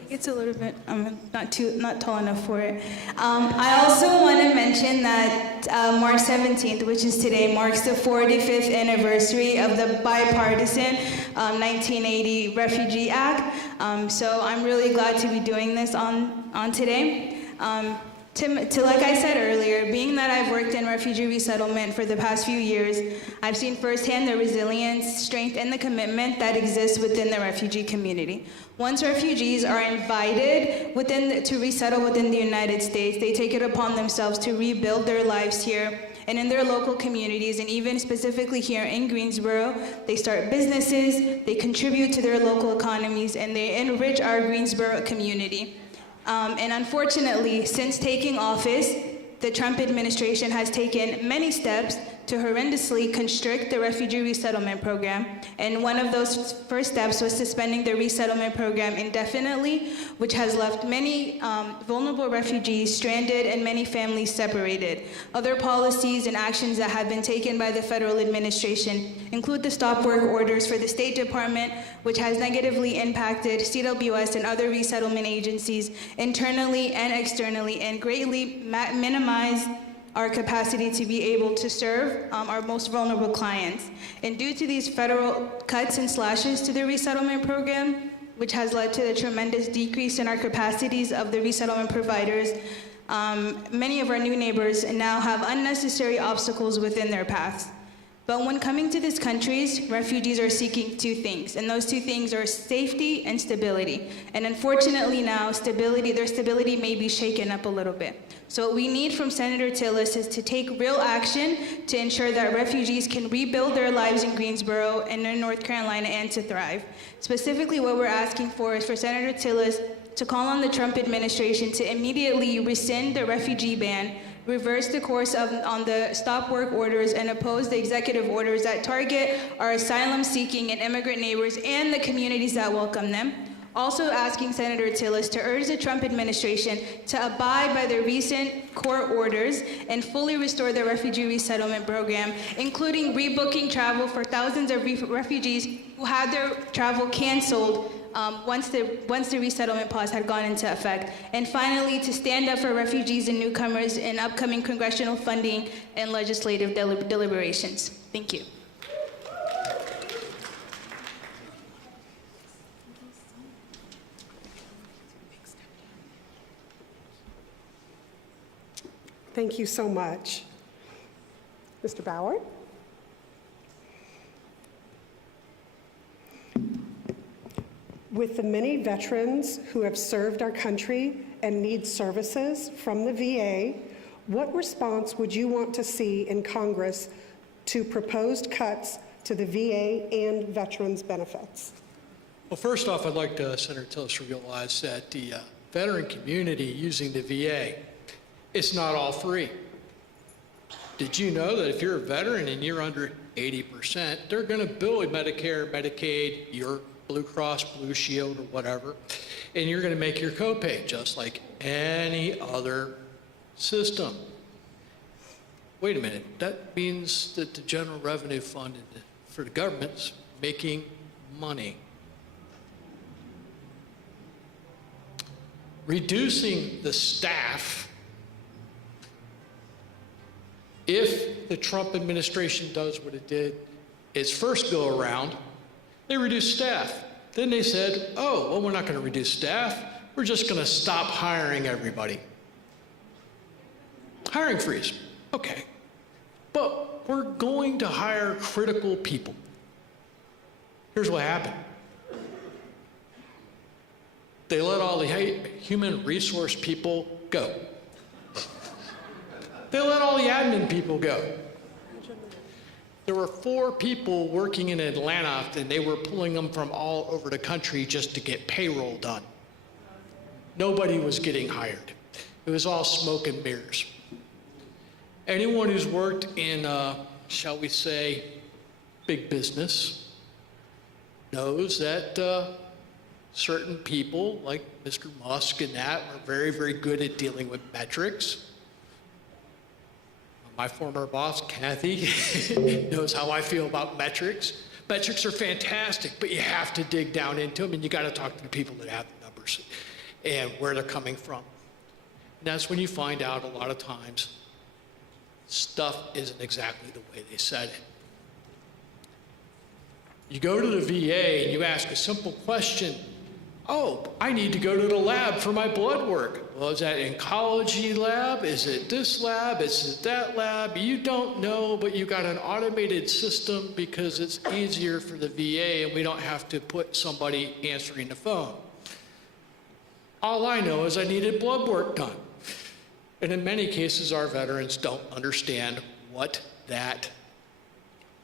It's a little bit, I'm not tall enough for it. I also want to mention that March 17th, which is today, marks the 45th anniversary of the bipartisan 1980 Refugee Act. So I'm really glad to be doing this on today. To like I said earlier, being that I've worked in refugee resettlement for the past few years, I've seen firsthand the resilience, strength, and the commitment that exists within the refugee community. Once refugees are invited to resettle within the United States, they take it upon themselves to rebuild their lives here and in their local communities, and even specifically here in Greensboro, they start businesses, they contribute to their local economies, and they enrich our Greensboro community. And unfortunately, since taking office, the Trump administration has taken many steps to horrendously constrict the refugee resettlement program. And one of those first steps was suspending the resettlement program indefinitely, which has left many vulnerable refugees stranded and many families separated. Other policies and actions that have been taken by the federal administration include the stop work orders for the State Department, which has negatively impacted CWS and other resettlement agencies internally and externally, and greatly minimized our capacity to be able to serve our most vulnerable clients. And due to these federal cuts and slashes to the resettlement program, which has led to the tremendous decrease in our capacities of the resettlement providers, many of our new neighbors now have unnecessary obstacles within their paths. But when coming to these countries, refugees are seeking two things, and those two things are safety and stability. And unfortunately now, their stability may be shaken up a little bit. So what we need from Senator Tillis is to take real action to ensure that refugees can rebuild their lives in Greensboro and in North Carolina and to thrive. Specifically, what we're asking for is for Senator Tillis to call on the Trump administration to immediately rescind the refugee ban, reverse the course on the stop work orders, and oppose the executive orders that target our asylum-seeking and immigrant neighbors and the communities that welcome them. Also asking Senator Tillis to urge the Trump administration to abide by the recent court orders and fully restore the refugee resettlement program, including rebooking travel for thousands of refugees who had their travel canceled once the resettlement pause had gone into effect. And finally, to stand up for refugees and newcomers in upcoming congressional funding and legislative deliberations. Thank you. Thank you so much. Mr. Bauer? With the many veterans who have served our country and need services from the VA, what response would you want to see in Congress to proposed cuts to the VA and veterans benefits? Well, first off, I'd like Senator Tillis to realize that the veteran community using the VA, it's not all free. Did you know that if you're a veteran and you're under 80%, they're going to bill you Medicare, Medicaid, your Blue Cross, Blue Shield, or whatever, and you're going to make your copay just like any other system. Wait a minute, that means that the general revenue fund for the government's making money. Reducing the staff, if the Trump administration does what it did its first go around, they reduced staff. Then they said, oh, well, we're not going to reduce staff. We're just going to stop hiring everybody. Hiring freeze. Okay. But we're going to hire critical people. Here's what happened. They let all the human resource people go. They let all the admin people go. There were 4 people working in Atlanta, and they were pulling them from all over the country just to get payroll done. Nobody was getting hired. It was all smoke and mirrors. Anyone who's worked in, shall we say, big business knows that certain people, like Mr. Musk and that, are very, very good at dealing with metrics. My former boss, Kathy, knows how I feel about metrics. Metrics are fantastic, but you have to dig down into them, and you got to talk to the people that have the numbers and where they're coming from. And that's when you find out a lot of times stuff isn't exactly the way they said it. You go to the VA and you ask a simple question. Oh, I need to go to the lab for my blood work. Well, is that oncology lab? Is it this lab? Is it that lab? You don't know, but you got an automated system because it's easier for the VA and we don't have to put somebody answering the phone. All I know is I needed blood work done. And in many cases, our veterans don't understand what that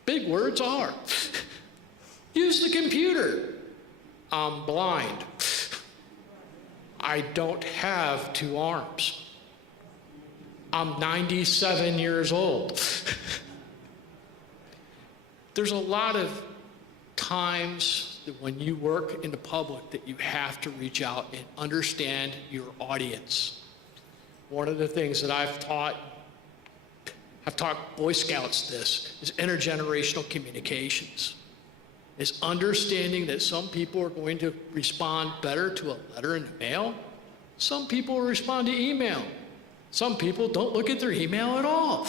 big words are. Use the computer. I'm blind. I don't have 2 arms. I'm 97 years old. There's a lot of times that when you work in the public that you have to reach out and understand your audience. One of the things that I've taught Boy Scouts this, is intergenerational communications. Is understanding that some people are going to respond better to a letter in the mail. Some people will respond to email. Some people don't look at their email at all.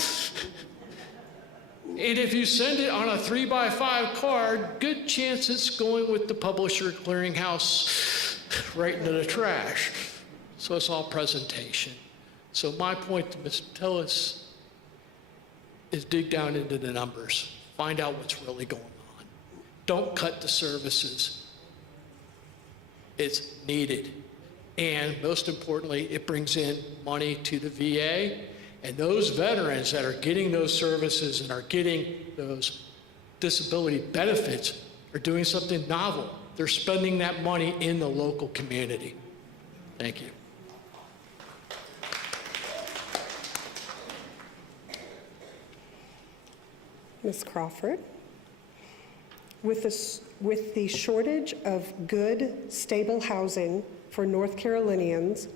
And if you send it on a 3x5 card, good chance it's going with the publisher clearinghouse right into the trash. So it's all presentation. So my point to Ms. Tillis is dig down into the numbers. Find out what's really going on. Don't cut the services. It's needed. And most importantly, it brings in money to the VA. And those veterans that are getting those services and are getting those disability benefits are doing something novel. They're spending that money in the local community. Thank you. Ms. Crawford. With the shortage of good, stable housing for North Carolinians,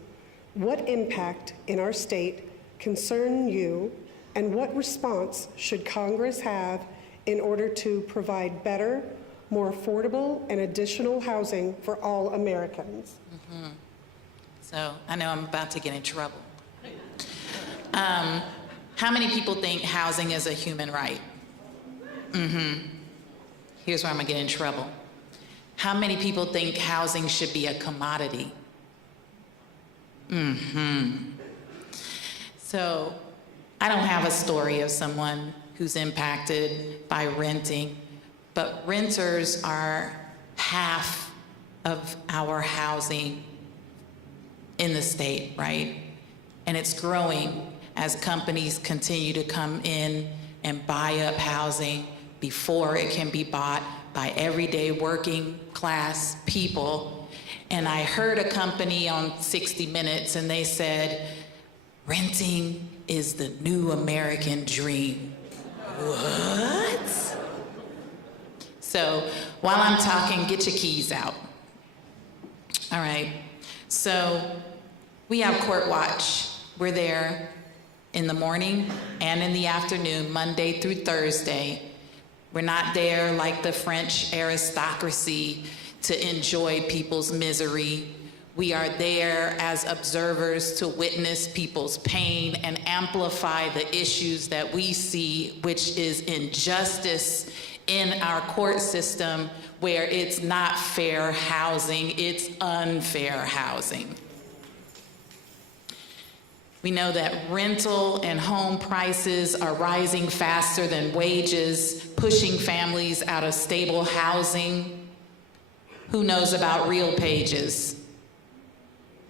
what impact in our state concern you, and what response should Congress have in order to provide better, more affordable, and additional housing for all Americans? Mm-hmm. So I know I'm about to get in trouble. How many people think housing is a human right? Mm-hmm. Here's where I'm gonna get in trouble. How many people think housing should be a commodity? Mm-hmm. So I don't have a story of someone who's impacted by renting, but renters are half of our housing in the state, right? And it's growing as companies continue to come in and buy up housing before it can be bought by everyday working class people. And I heard a company on 60 Minutes and they said, renting is the new American dream. What? So while I'm talking, get your keys out. All right, so we have Court Watch. We're there in the morning and in the afternoon, Monday through Thursday. We're not there like the French aristocracy to enjoy people's misery. We are there as observers to witness people's pain and amplify the issues that we see, which is injustice in our court system, where it's not fair housing, it's unfair housing. We know that rental and home prices are rising faster than wages, pushing families out of stable housing. Who knows about real pages?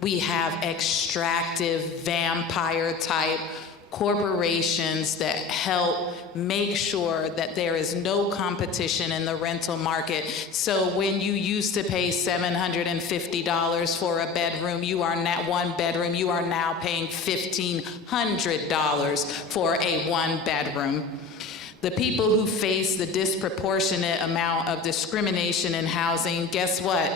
We have extractive, vampire-type corporations that help make sure that there is no competition in the rental market. So when you used to pay $750 for a bedroom, you are now one bedroom, you are now paying $1,500 for a one bedroom. The people who face the disproportionate amount of discrimination in housing, guess what?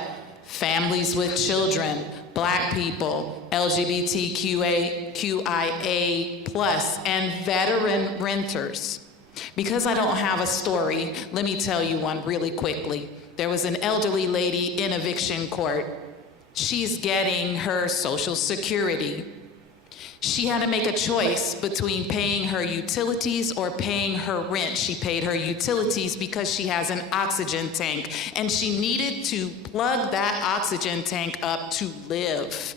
Families with children, Black people, LGBTQIA+, and veteran renters. Because I don't have a story, let me tell you one really quickly. There was an elderly lady in eviction court. She's getting her Social Security. She had to make a choice between paying her utilities or paying her rent. She paid her utilities because she has an oxygen tank, and she needed to plug that oxygen tank up to live.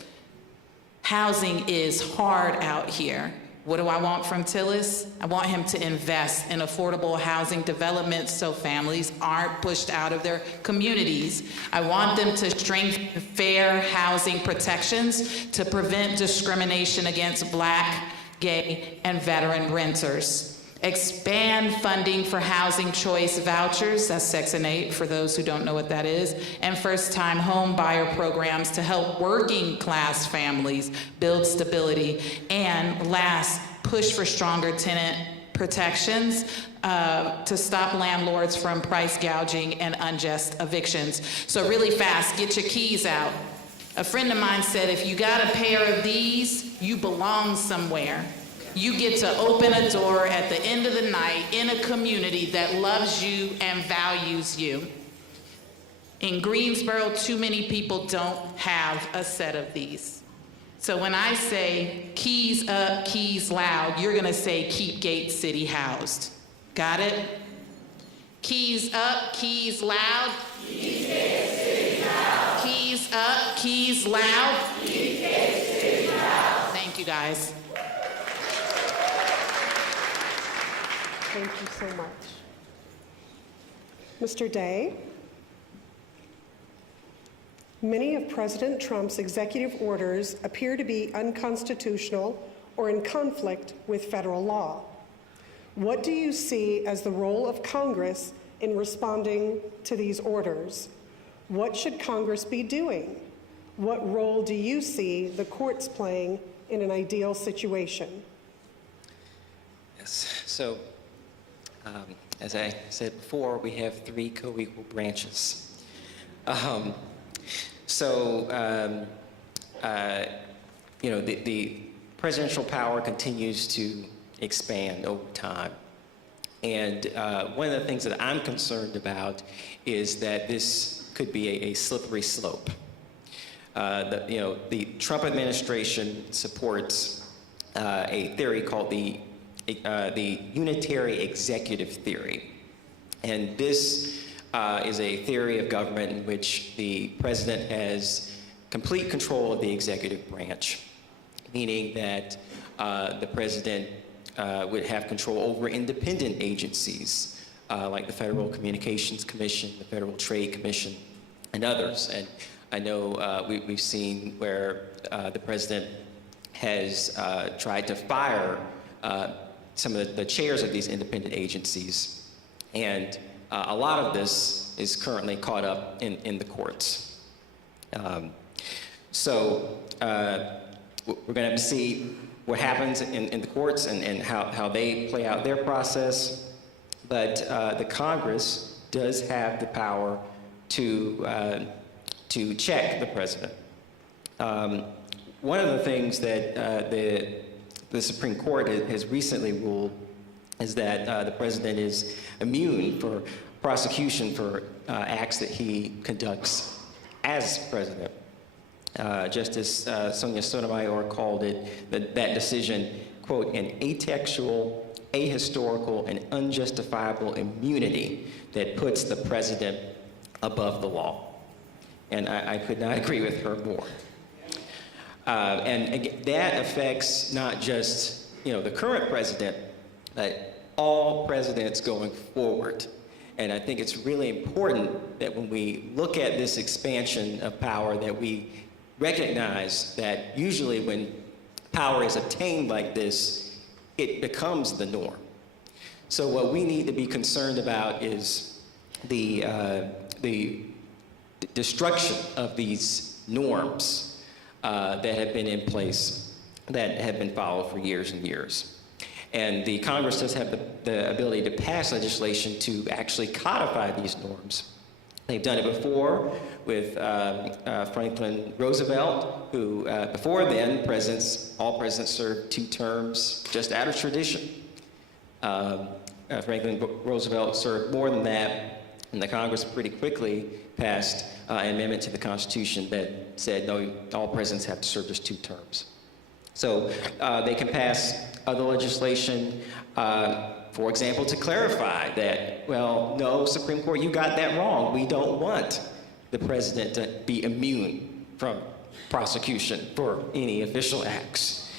Housing is hard out here. What do I want from Tillis? I want him to invest in affordable housing development so families aren't pushed out of their communities. I want them to strengthen fair housing protections to prevent discrimination against Black, gay, and veteran renters. Expand funding for housing choice vouchers, that's Section 8 for those who don't know what that is, and first-time home buyer programs to help working class families build stability. And last, push for stronger tenant protections to stop landlords from price gouging and unjust evictions. So really fast, get your keys out. A friend of mine said, if you got a pair of these, you belong somewhere. You get to open a door at the end of the night in a community that loves you and values you. In Greensboro, too many people don't have a set of these. So when I say keys up, keys loud, you're gonna say keep Gate City housed. Got it? Keys up, keys loud. Keep Gate City housed. Keys up, keys loud. Keep Gate City housed. Thank you, guys. Thank you so much. Mr. Day, many of President Trump's executive orders appear to be unconstitutional or in conflict with federal law. What do you see as the role of Congress in responding to these orders? What should Congress be doing? What role do you see the courts playing in an ideal situation? Yes, so as I said before, we have three co-equal branches. The presidential power continues to expand over time. And one of the things that I'm concerned about is that this could be a slippery slope. The Trump administration supports a theory called the unitary executive theory. And this is a theory of government in which the president has complete control of the executive branch, meaning that the president would have control over independent agencies like the Federal Communications Commission, the Federal Trade Commission, and others. And I know we've seen where the president has tried to fire some of the chairs of these independent agencies. And a lot of this is currently caught up in the courts. We're going to have to see what happens in the courts and how they play out their process. But the Congress does have the power to check the president. One of the things that the Supreme Court has recently ruled is that the president is immune for prosecution for acts that he conducts as president. Justice Sonia Sotomayor called it, that decision, quote, an atextual, ahistorical, and unjustifiable immunity that puts the president above the law. And I could not agree with her more. And again, that affects not just the current president, but all presidents going forward. And I think it's really important that when we look at this expansion of power, that we recognize that usually when power is obtained like this, it becomes the norm. So what we need to be concerned about is the destruction of these norms that have been in place, that have been followed for years and years. And the Congress does have the ability to pass legislation to actually codify these norms. They've done it before with Franklin Roosevelt, who before then, all presidents served 2 terms just out of tradition. Franklin Roosevelt served more than that, and the Congress pretty quickly passed an amendment to the Constitution that said, no, all presidents have to serve just 2 terms. So they can pass other legislation, for example, to clarify that, well, no, Supreme Court, you got that wrong. We don't want the president to be immune from prosecution for any official acts.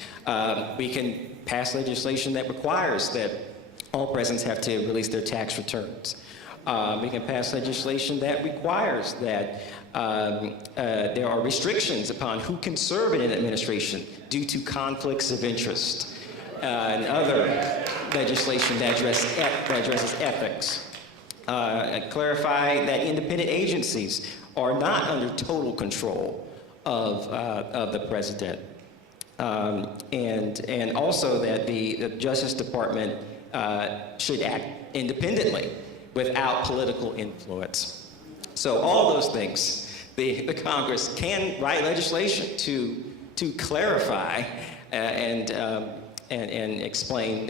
We can pass legislation that requires that all presidents have to release their tax returns. We can pass legislation that requires that there are restrictions upon who can serve in an administration due to conflicts of interest, and other legislation that addresses ethics. Clarify that independent agencies are not under total control of the president. And also that the Justice Department should act independently without political influence. So all those things, the Congress can write legislation to clarify and explain,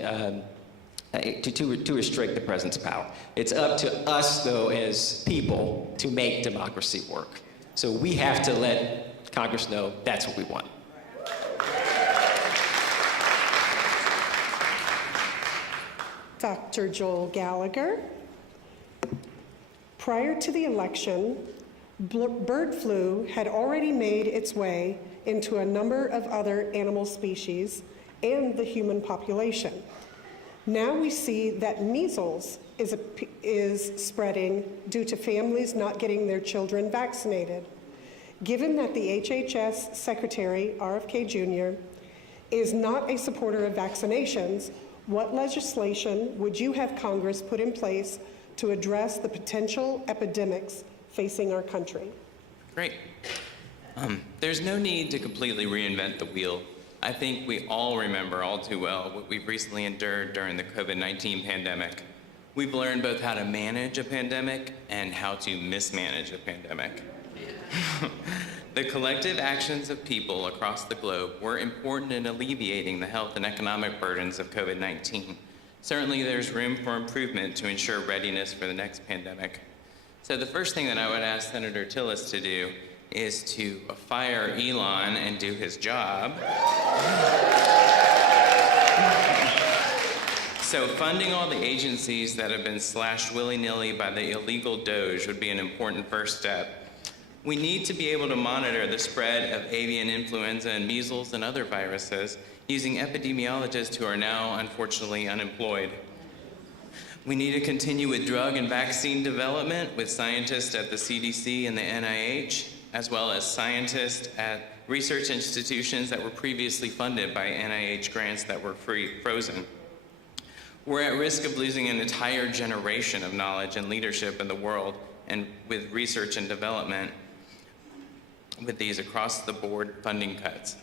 to restrict the president's power. It's up to us, though, as people, to make democracy work. So we have to let Congress know that's what we want. Dr. Joel Gallagher. Prior to the election, bird flu had already made its way into a number of other animal species and the human population. Now we see that measles is spreading due to families not getting their children vaccinated. Given that the HHS Secretary, RFK Jr., is not a supporter of vaccinations, what legislation would you have Congress put in place to address the potential epidemics facing our country? Great. There's no need to completely reinvent the wheel. I think we all remember all too well what we've recently endured during the COVID-19 pandemic. We've learned both how to manage a pandemic and how to mismanage a pandemic. The collective actions of people across the globe were important in alleviating the health and economic burdens of COVID-19. Certainly there's room for improvement to ensure readiness for the next pandemic. So the first thing that I would ask Senator Tillis to do is to fire Elon and do his job. So funding all the agencies that have been slashed willy-nilly by the illegal Doge would be an important first step. We need to be able to monitor the spread of avian influenza and measles and other viruses using epidemiologists who are now unfortunately unemployed. We need to continue with drug and vaccine development with scientists at the CDC and the NIH, as well as scientists at research institutions that were previously funded by NIH grants that were frozen. We're at risk of losing an entire generation of knowledge and leadership in the world, and with research and development with these across-the-board funding cuts.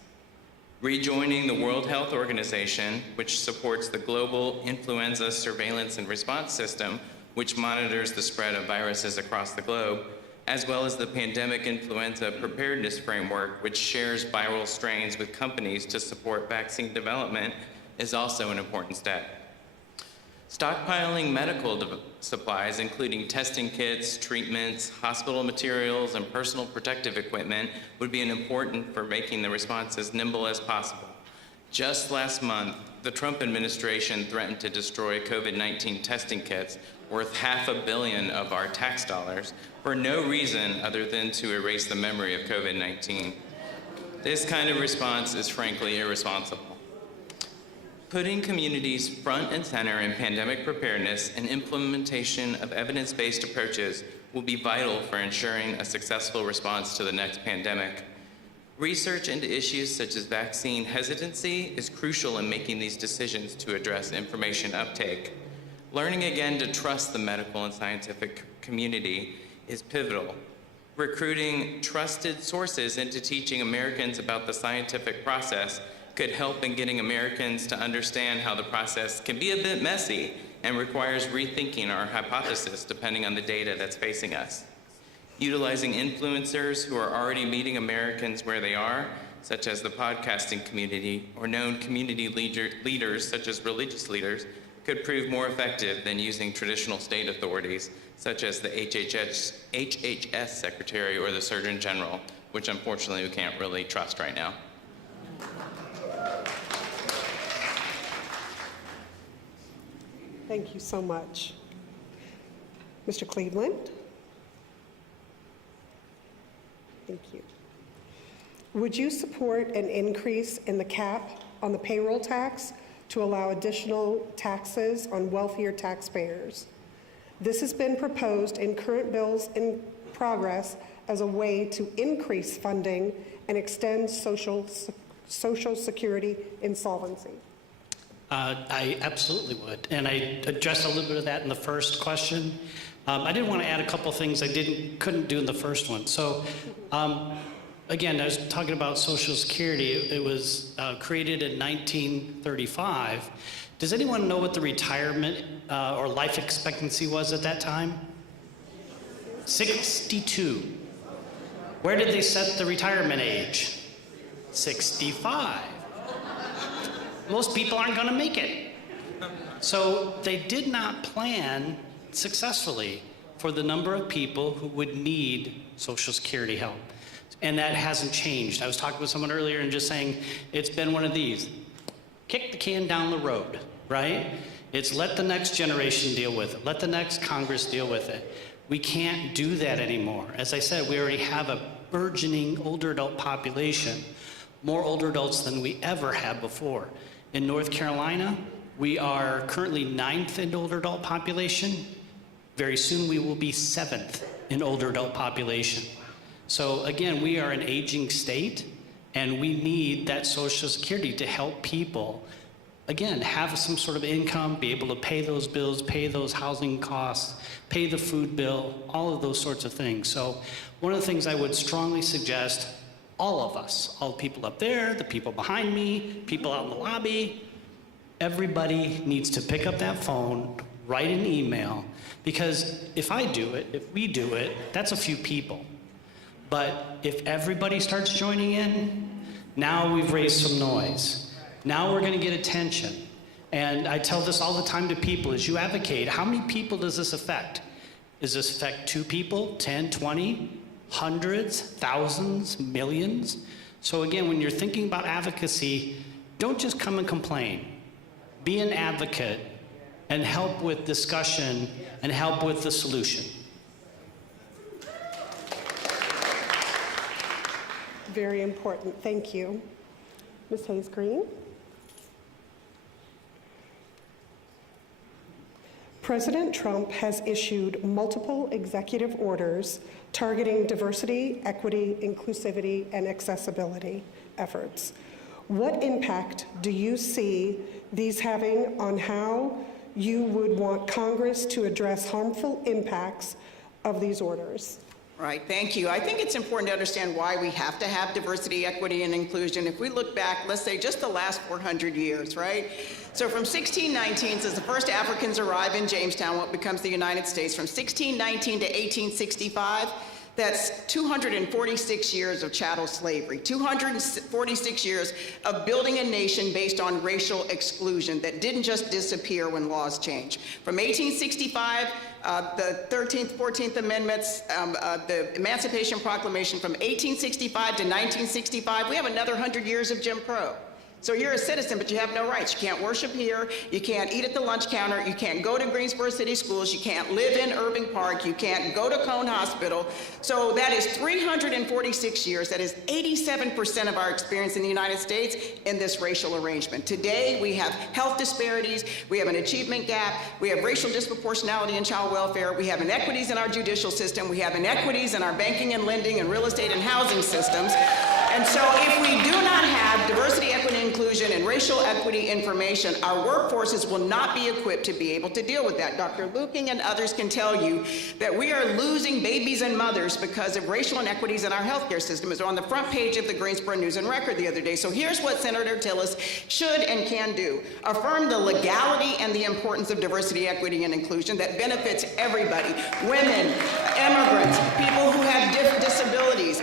rejoining the World Health Organization, which supports the global influenza surveillance and response system, which monitors the spread of viruses across the globe, as well as the pandemic influenza preparedness framework, which shares viral strains with companies to support vaccine development, is also an important step. Stockpiling medical supplies, including testing kits, treatments, hospital materials, and personal protective equipment, would be important for making the response as nimble as possible. Just last month, the Trump administration threatened to destroy COVID-19 testing kits worth $500 million of our tax dollars for no reason other than to erase the memory of COVID-19. This kind of response is frankly irresponsible. Putting communities front and center in pandemic preparedness and implementation of evidence-based approaches will be vital for ensuring a successful response to the next pandemic. Research into issues such as vaccine hesitancy is crucial in making these decisions to address information uptake. Learning again to trust the medical and scientific community is pivotal. Recruiting trusted sources into teaching Americans about the scientific process could help in getting Americans to understand how the process can be a bit messy and requires rethinking our hypothesis depending on the data that's facing us. Utilizing influencers who are already meeting Americans where they are, such as the podcasting community, or known community leaders such as religious leaders, could prove more effective than using traditional state authorities, such as the HHS Secretary or the Surgeon General, which unfortunately we can't really trust right now. Thank you so much. Mr. Cleveland? Thank you. Would you support an increase in the cap on the payroll tax to allow additional taxes on wealthier taxpayers? This has been proposed in current bills in progress as a way to increase funding and extend Social Security insolvency. I absolutely would, and I addressed a little bit of that in the first question. I did want to add a couple things I couldn't do in the first one. So, again, I was talking about Social Security. It was created in 1935. Does anyone know what the retirement or life expectancy was at that time? 62. Where did they set the retirement age? 65. Most people aren't going to make it. So they did not plan successfully for the number of people who would need Social Security help. And that hasn't changed. I was talking with someone earlier and just saying, it's been one of these. Kick the can down the road, right? It's let the next generation deal with it. Let the next Congress deal with it. We can't do that anymore. As I said, we already have a burgeoning older adult population, more older adults than we ever have before. In North Carolina, we are currently 9th in older adult population. Very soon we will be 7th in older adult population. So again, we are an aging state, and we need that Social Security to help people, again, have some sort of income, be able to pay those bills, pay those housing costs, pay the food bill, all of those sorts of things. So one of the things I would strongly suggest, all of us, all the people up there, the people behind me, people out in the lobby, everybody needs to pick up that phone, write an email, because if I do it, if we do it, that's a few people. But if everybody starts joining in, now we've raised some noise. Now we're going to get attention. And I tell this all the time to people, as you advocate, how many people does this affect? Does this affect 2 people, 10, 20? Hundreds, thousands, millions? So again, when you're thinking about advocacy, don't just come and complain. Be an advocate and help with discussion and help with the solution. Very important. Thank you. Ms. Hayes Green? President Trump has issued multiple executive orders targeting diversity, equity, inclusivity, and accessibility efforts. What impact do you see these having on how you would want Congress to address harmful impacts of these orders? Right, thank you. I think it's important to understand why we have to have diversity, equity, and inclusion. If we look back, let's say just the last 400 years, right? So from 1619, since the first Africans arrive in Jamestown, what becomes the United States, from 1619 to 1865, that's 246 years of chattel slavery, 246 years of building a nation based on racial exclusion that didn't just disappear when laws changed. From 1865, the 13th, 14th Amendments, the Emancipation Proclamation from 1865 to 1965, we have another 100 years of Jim Crow. So you're a citizen, but you have no rights. You can't worship here, you can't eat at the lunch counter, you can't go to Greensboro City Schools, you can't live in Irving Park, you can't go to Cone Hospital. So that is 346 years. That is 87% of our experience in the United States in this racial arrangement. Today, we have health disparities, we have an achievement gap, we have racial disproportionality in child welfare, we have inequities in our judicial system, we have inequities in our banking and lending and real estate and housing systems. And so if we do not have diversity, equity, inclusion, and racial equity information, our workforces will not be equipped to be able to deal with that. Dr. Luking and others can tell you that we are losing babies and mothers because of racial inequities in our healthcare system. It was on the front page of the Greensboro News and Record the other day. So here's what Senator Tillis should and can do. Affirm the legality and the importance of diversity, equity, and inclusion that benefits everybody. Women, immigrants, people who have disabilities,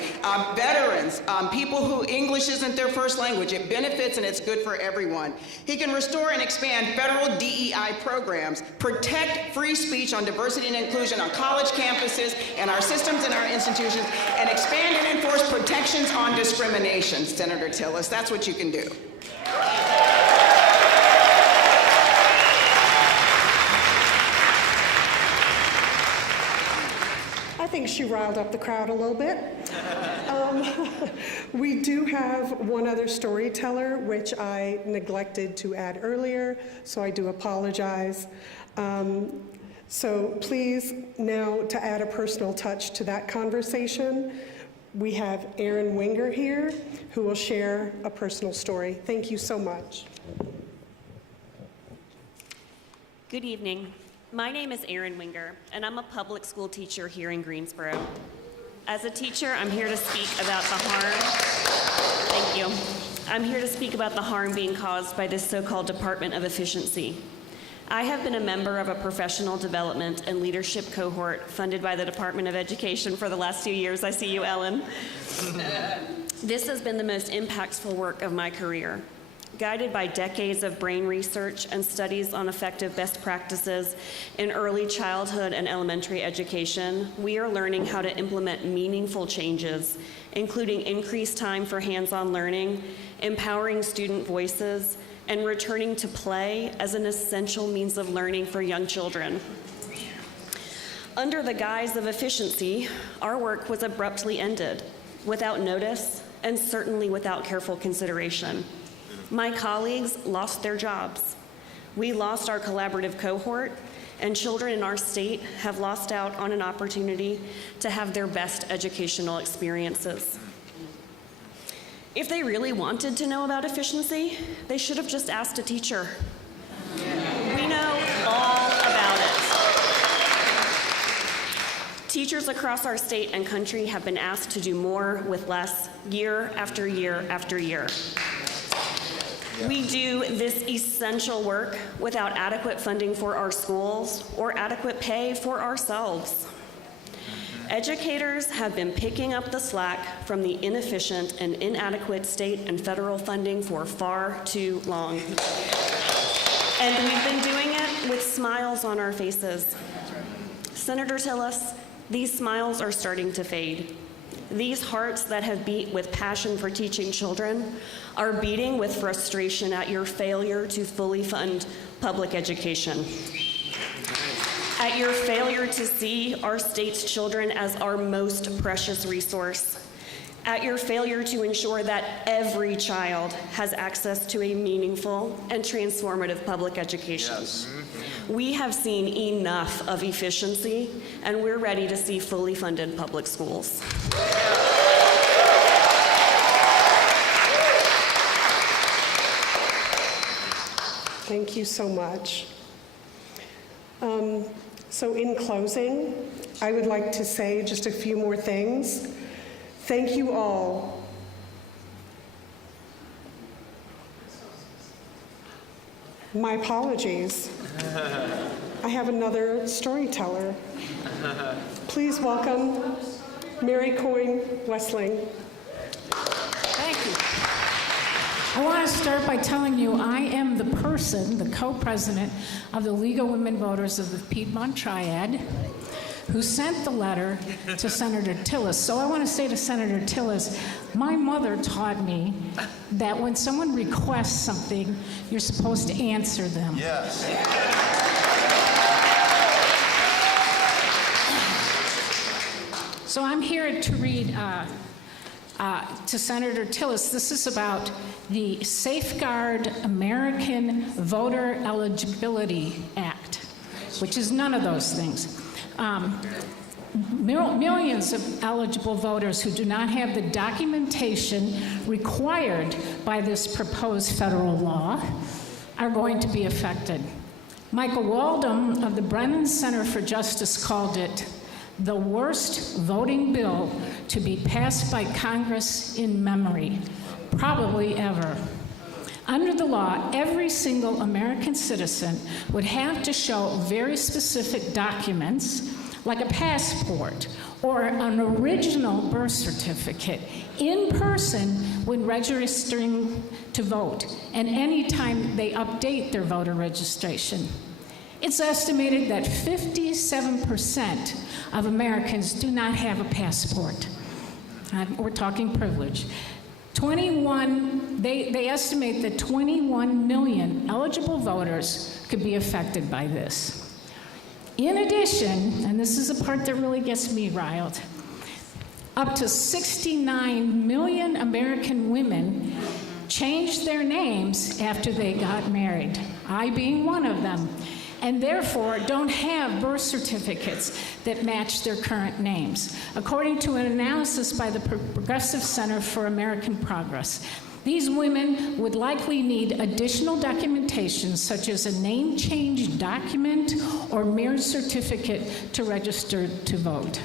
veterans, people who English isn't their first language. It benefits and it's good for everyone. He can restore and expand federal DEI programs, protect free speech on diversity and inclusion on college campuses and our systems and our institutions, and expand and enforce protections on discrimination, Senator Tillis. That's what you can do. I think she riled up the crowd a little bit. We do have one other storyteller, which I neglected to add earlier, so I do apologize. So please, now to add a personal touch to that conversation, we have Erin Winger here, who will share a personal story. Thank you so much. Good evening. My name is Erin Winger, and I'm a public school teacher here in Greensboro. As a teacher, I'm here to speak about the harm. Thank you. I'm here to speak about the harm being caused by this so-called Department of Efficiency. I have been a member of a professional development and leadership cohort funded by the Department of Education for the last few years. I see you, Ellen. This has been the most impactful work of my career. Guided by decades of brain research and studies on effective best practices in early childhood and elementary education, we are learning how to implement meaningful changes, including increased time for hands-on learning, empowering student voices, and returning to play as an essential means of learning for young children. Under the guise of efficiency, our work was abruptly ended, without notice, and certainly without careful consideration. My colleagues lost their jobs. We lost our collaborative cohort, and children in our state have lost out on an opportunity to have their best educational experiences. If they really wanted to know about efficiency, they should have just asked a teacher. We know all about it. Teachers across our state and country have been asked to do more with less year after year after year. We do this essential work without adequate funding for our schools or adequate pay for ourselves. Educators have been picking up the slack from the inefficient and inadequate state and federal funding for far too long. And we've been doing it with smiles on our faces. Senator Tillis, these smiles are starting to fade. These hearts that have beat with passion for teaching children are beating with frustration at your failure to fully fund public education. At your failure to see our state's children as our most precious resource. At your failure to ensure that every child has access to a meaningful and transformative public education. Yes. We have seen enough of efficiency, and we're ready to see fully funded public schools. Thank you so much. So in closing, I would like to say just a few more things. Thank you all. My apologies. I have another storyteller. Please welcome Mary Coyne Westling. Thank you. I want to start by telling you I am the person, the co-president of the League of Women Voters of the Piedmont Triad, who sent the letter to Senator Tillis. So I want to say to Senator Tillis, my mother taught me that when someone requests something, you're supposed to answer them. Yes. So I'm here to read to Senator Tillis. This is about the Safeguard American Voter Eligibility Act, which is none of those things. Millions of eligible voters who do not have the documentation required by this proposed federal law are going to be affected. Michael Waldom of the Brennan Center for Justice called it the worst voting bill to be passed by Congress in memory, probably ever. Under the law, every single American citizen would have to show very specific documents, like a passport or an original birth certificate, in person when registering to vote, and anytime they update their voter registration. It's estimated that 57% of Americans do not have a passport. We're talking privilege. They estimate that 21 million eligible voters could be affected by this. In addition, and this is the part that really gets me riled, up to 69 million American women changed their names after they got married, I being one of them, and therefore don't have birth certificates that match their current names, according to an analysis by the Progressive Center for American Progress. These women would likely need additional documentation, such as a name change document or marriage certificate to register to vote.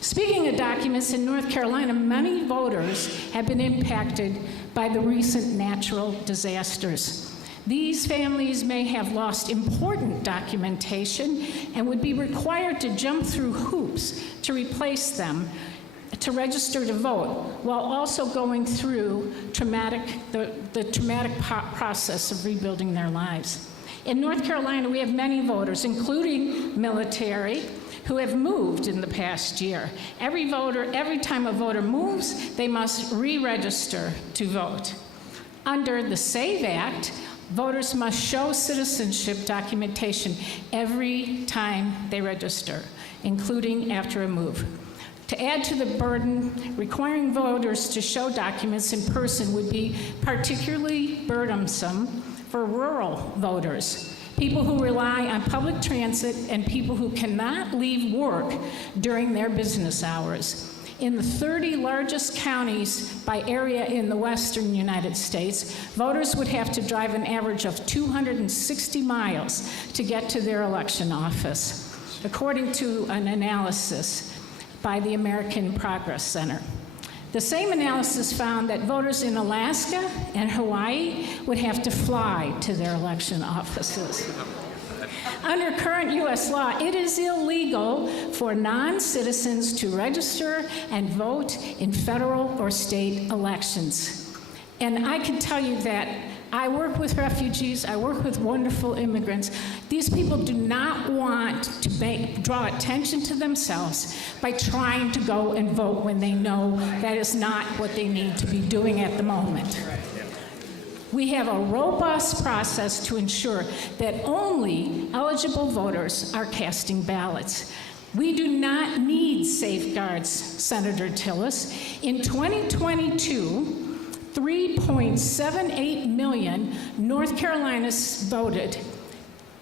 Speaking of documents, in North Carolina, many voters have been impacted by the recent natural disasters. These families may have lost important documentation and would be required to jump through hoops to replace them to register to vote, while also going through the traumatic process of rebuilding their lives. In North Carolina, we have many voters, including military, who have moved in the past year. Every time a voter moves, they must re-register to vote. Under the SAVE Act, voters must show citizenship documentation every time they register, including after a move. To add to the burden, requiring voters to show documents in person would be particularly burdensome for rural voters, people who rely on public transit, and people who cannot leave work during their business hours. In the 30 largest counties by area in the western United States, voters would have to drive an average of 260 miles to get to their election office, according to an analysis by the American Progress Center. The same analysis found that voters in Alaska and Hawaii would have to fly to their election offices. Under current U.S. law, it is illegal for non-citizens to register and vote in federal or state elections. And I can tell you that I work with refugees, I work with wonderful immigrants. These people do not want to draw attention to themselves by trying to go and vote when they know that is not what they need to be doing at the moment. We have a robust process to ensure that only eligible voters are casting ballots. We do not need safeguards, Senator Tillis. In 2022, 3.78 million North Carolinians voted,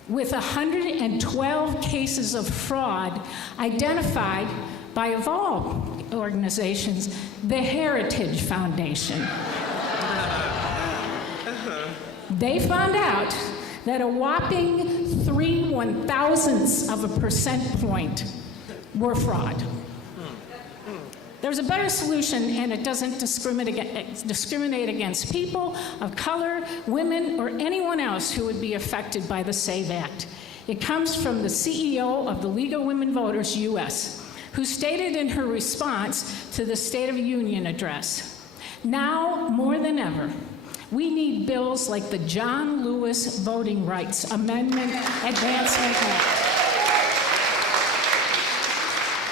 with 112 cases of fraud identified by, of all organizations, the Heritage Foundation. They found out that a whopping 3/1000ths of a percent point were fraud. There's a better solution, and it doesn't discriminate against people of color, women, or anyone else who would be affected by the SAVE Act. It comes from the CEO of the League of Women Voters, U.S., who stated in her response to the State of the Union address, "Now, more than ever, we need bills like the John Lewis Voting Rights Amendment Advancement Act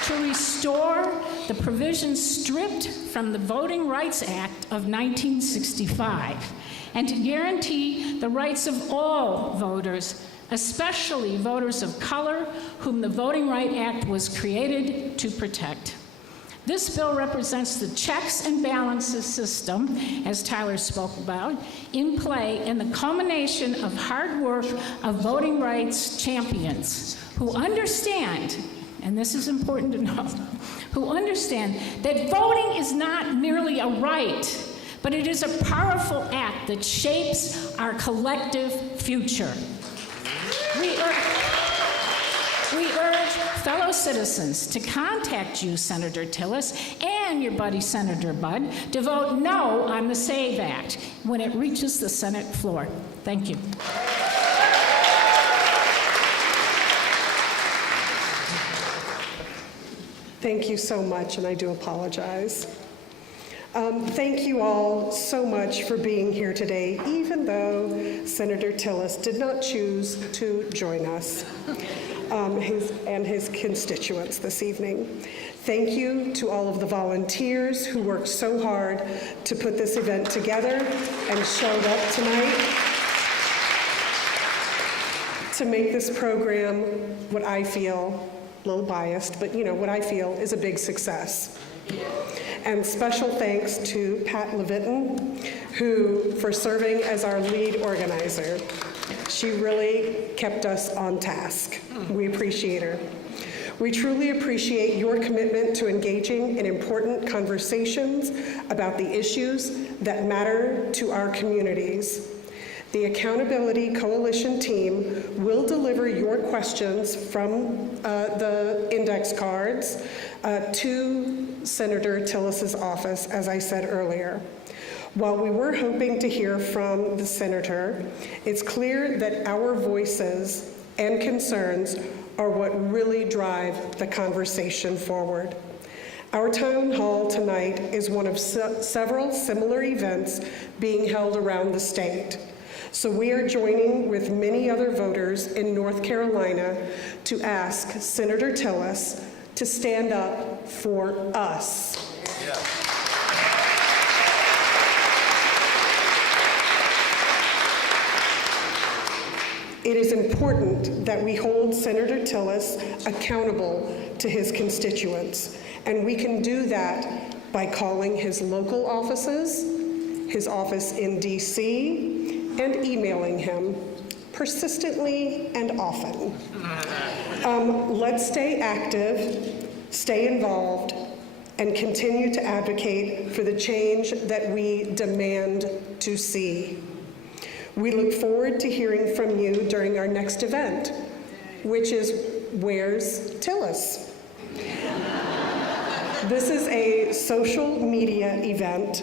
to restore the provisions stripped from the Voting Rights Act of 1965 and to guarantee the rights of all voters, especially voters of color whom the Voting Rights Act was created to protect." This bill represents the checks and balances system, as Tyler spoke about, in play and the culmination of hard work of voting rights champions who understand, and this is important to know, who understand that voting is not merely a right, but it is a powerful act that shapes our collective future. We urge fellow citizens to contact you, Senator Tillis, and your buddy, Senator Budd, to vote no on the SAVE Act when it reaches the Senate floor. Thank you. Thank you so much, and I do apologize. Thank you all so much for being here today, even though Senator Tillis did not choose to join us and his constituents this evening. Thank you to all of the volunteers who worked so hard to put this event together and showed up tonight to make this program what I feel, a little biased, but what I feel is a big success. And special thanks to Pat Levitin, for serving as our lead organizer. She really kept us on task. We appreciate her. We truly appreciate your commitment to engaging in important conversations about the issues that matter to our communities. The Accountability Coalition team will deliver your questions from the index cards to Senator Tillis's office, as I said earlier. While we were hoping to hear from the senator, it's clear that our voices and concerns are what really drive the conversation forward. Our town hall tonight is one of several similar events being held around the state. So we are joining with many other voters in North Carolina to ask Senator Tillis to stand up for us. Yeah. It is important that we hold Senator Tillis accountable to his constituents, and we can do that by calling his local offices, his office in DC, and emailing him persistently and often. Let's stay active, stay involved, and continue to advocate for the change that we demand to see. We look forward to hearing from you during our next event, which is Where's Tillis? This is a social media event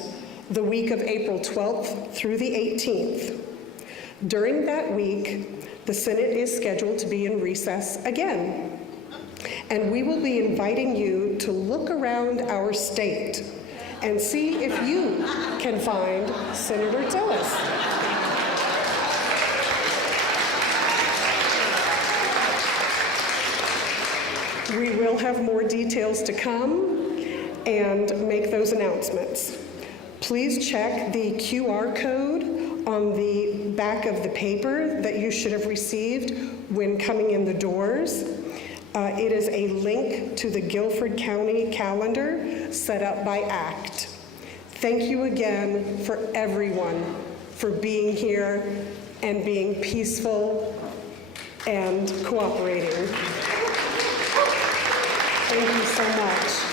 the week of April 12th through the 18th. During that week, the Senate is scheduled to be in recess again, and we will be inviting you to look around our state and see if you can find Senator Tillis. We will have more details to come and make those announcements. Please check the QR code on the back of the paper that you should have received when coming in the doors. It is a link to the Guilford County calendar set up by ACT. Thank you again for everyone for being here and being peaceful and cooperating. Thank you so much.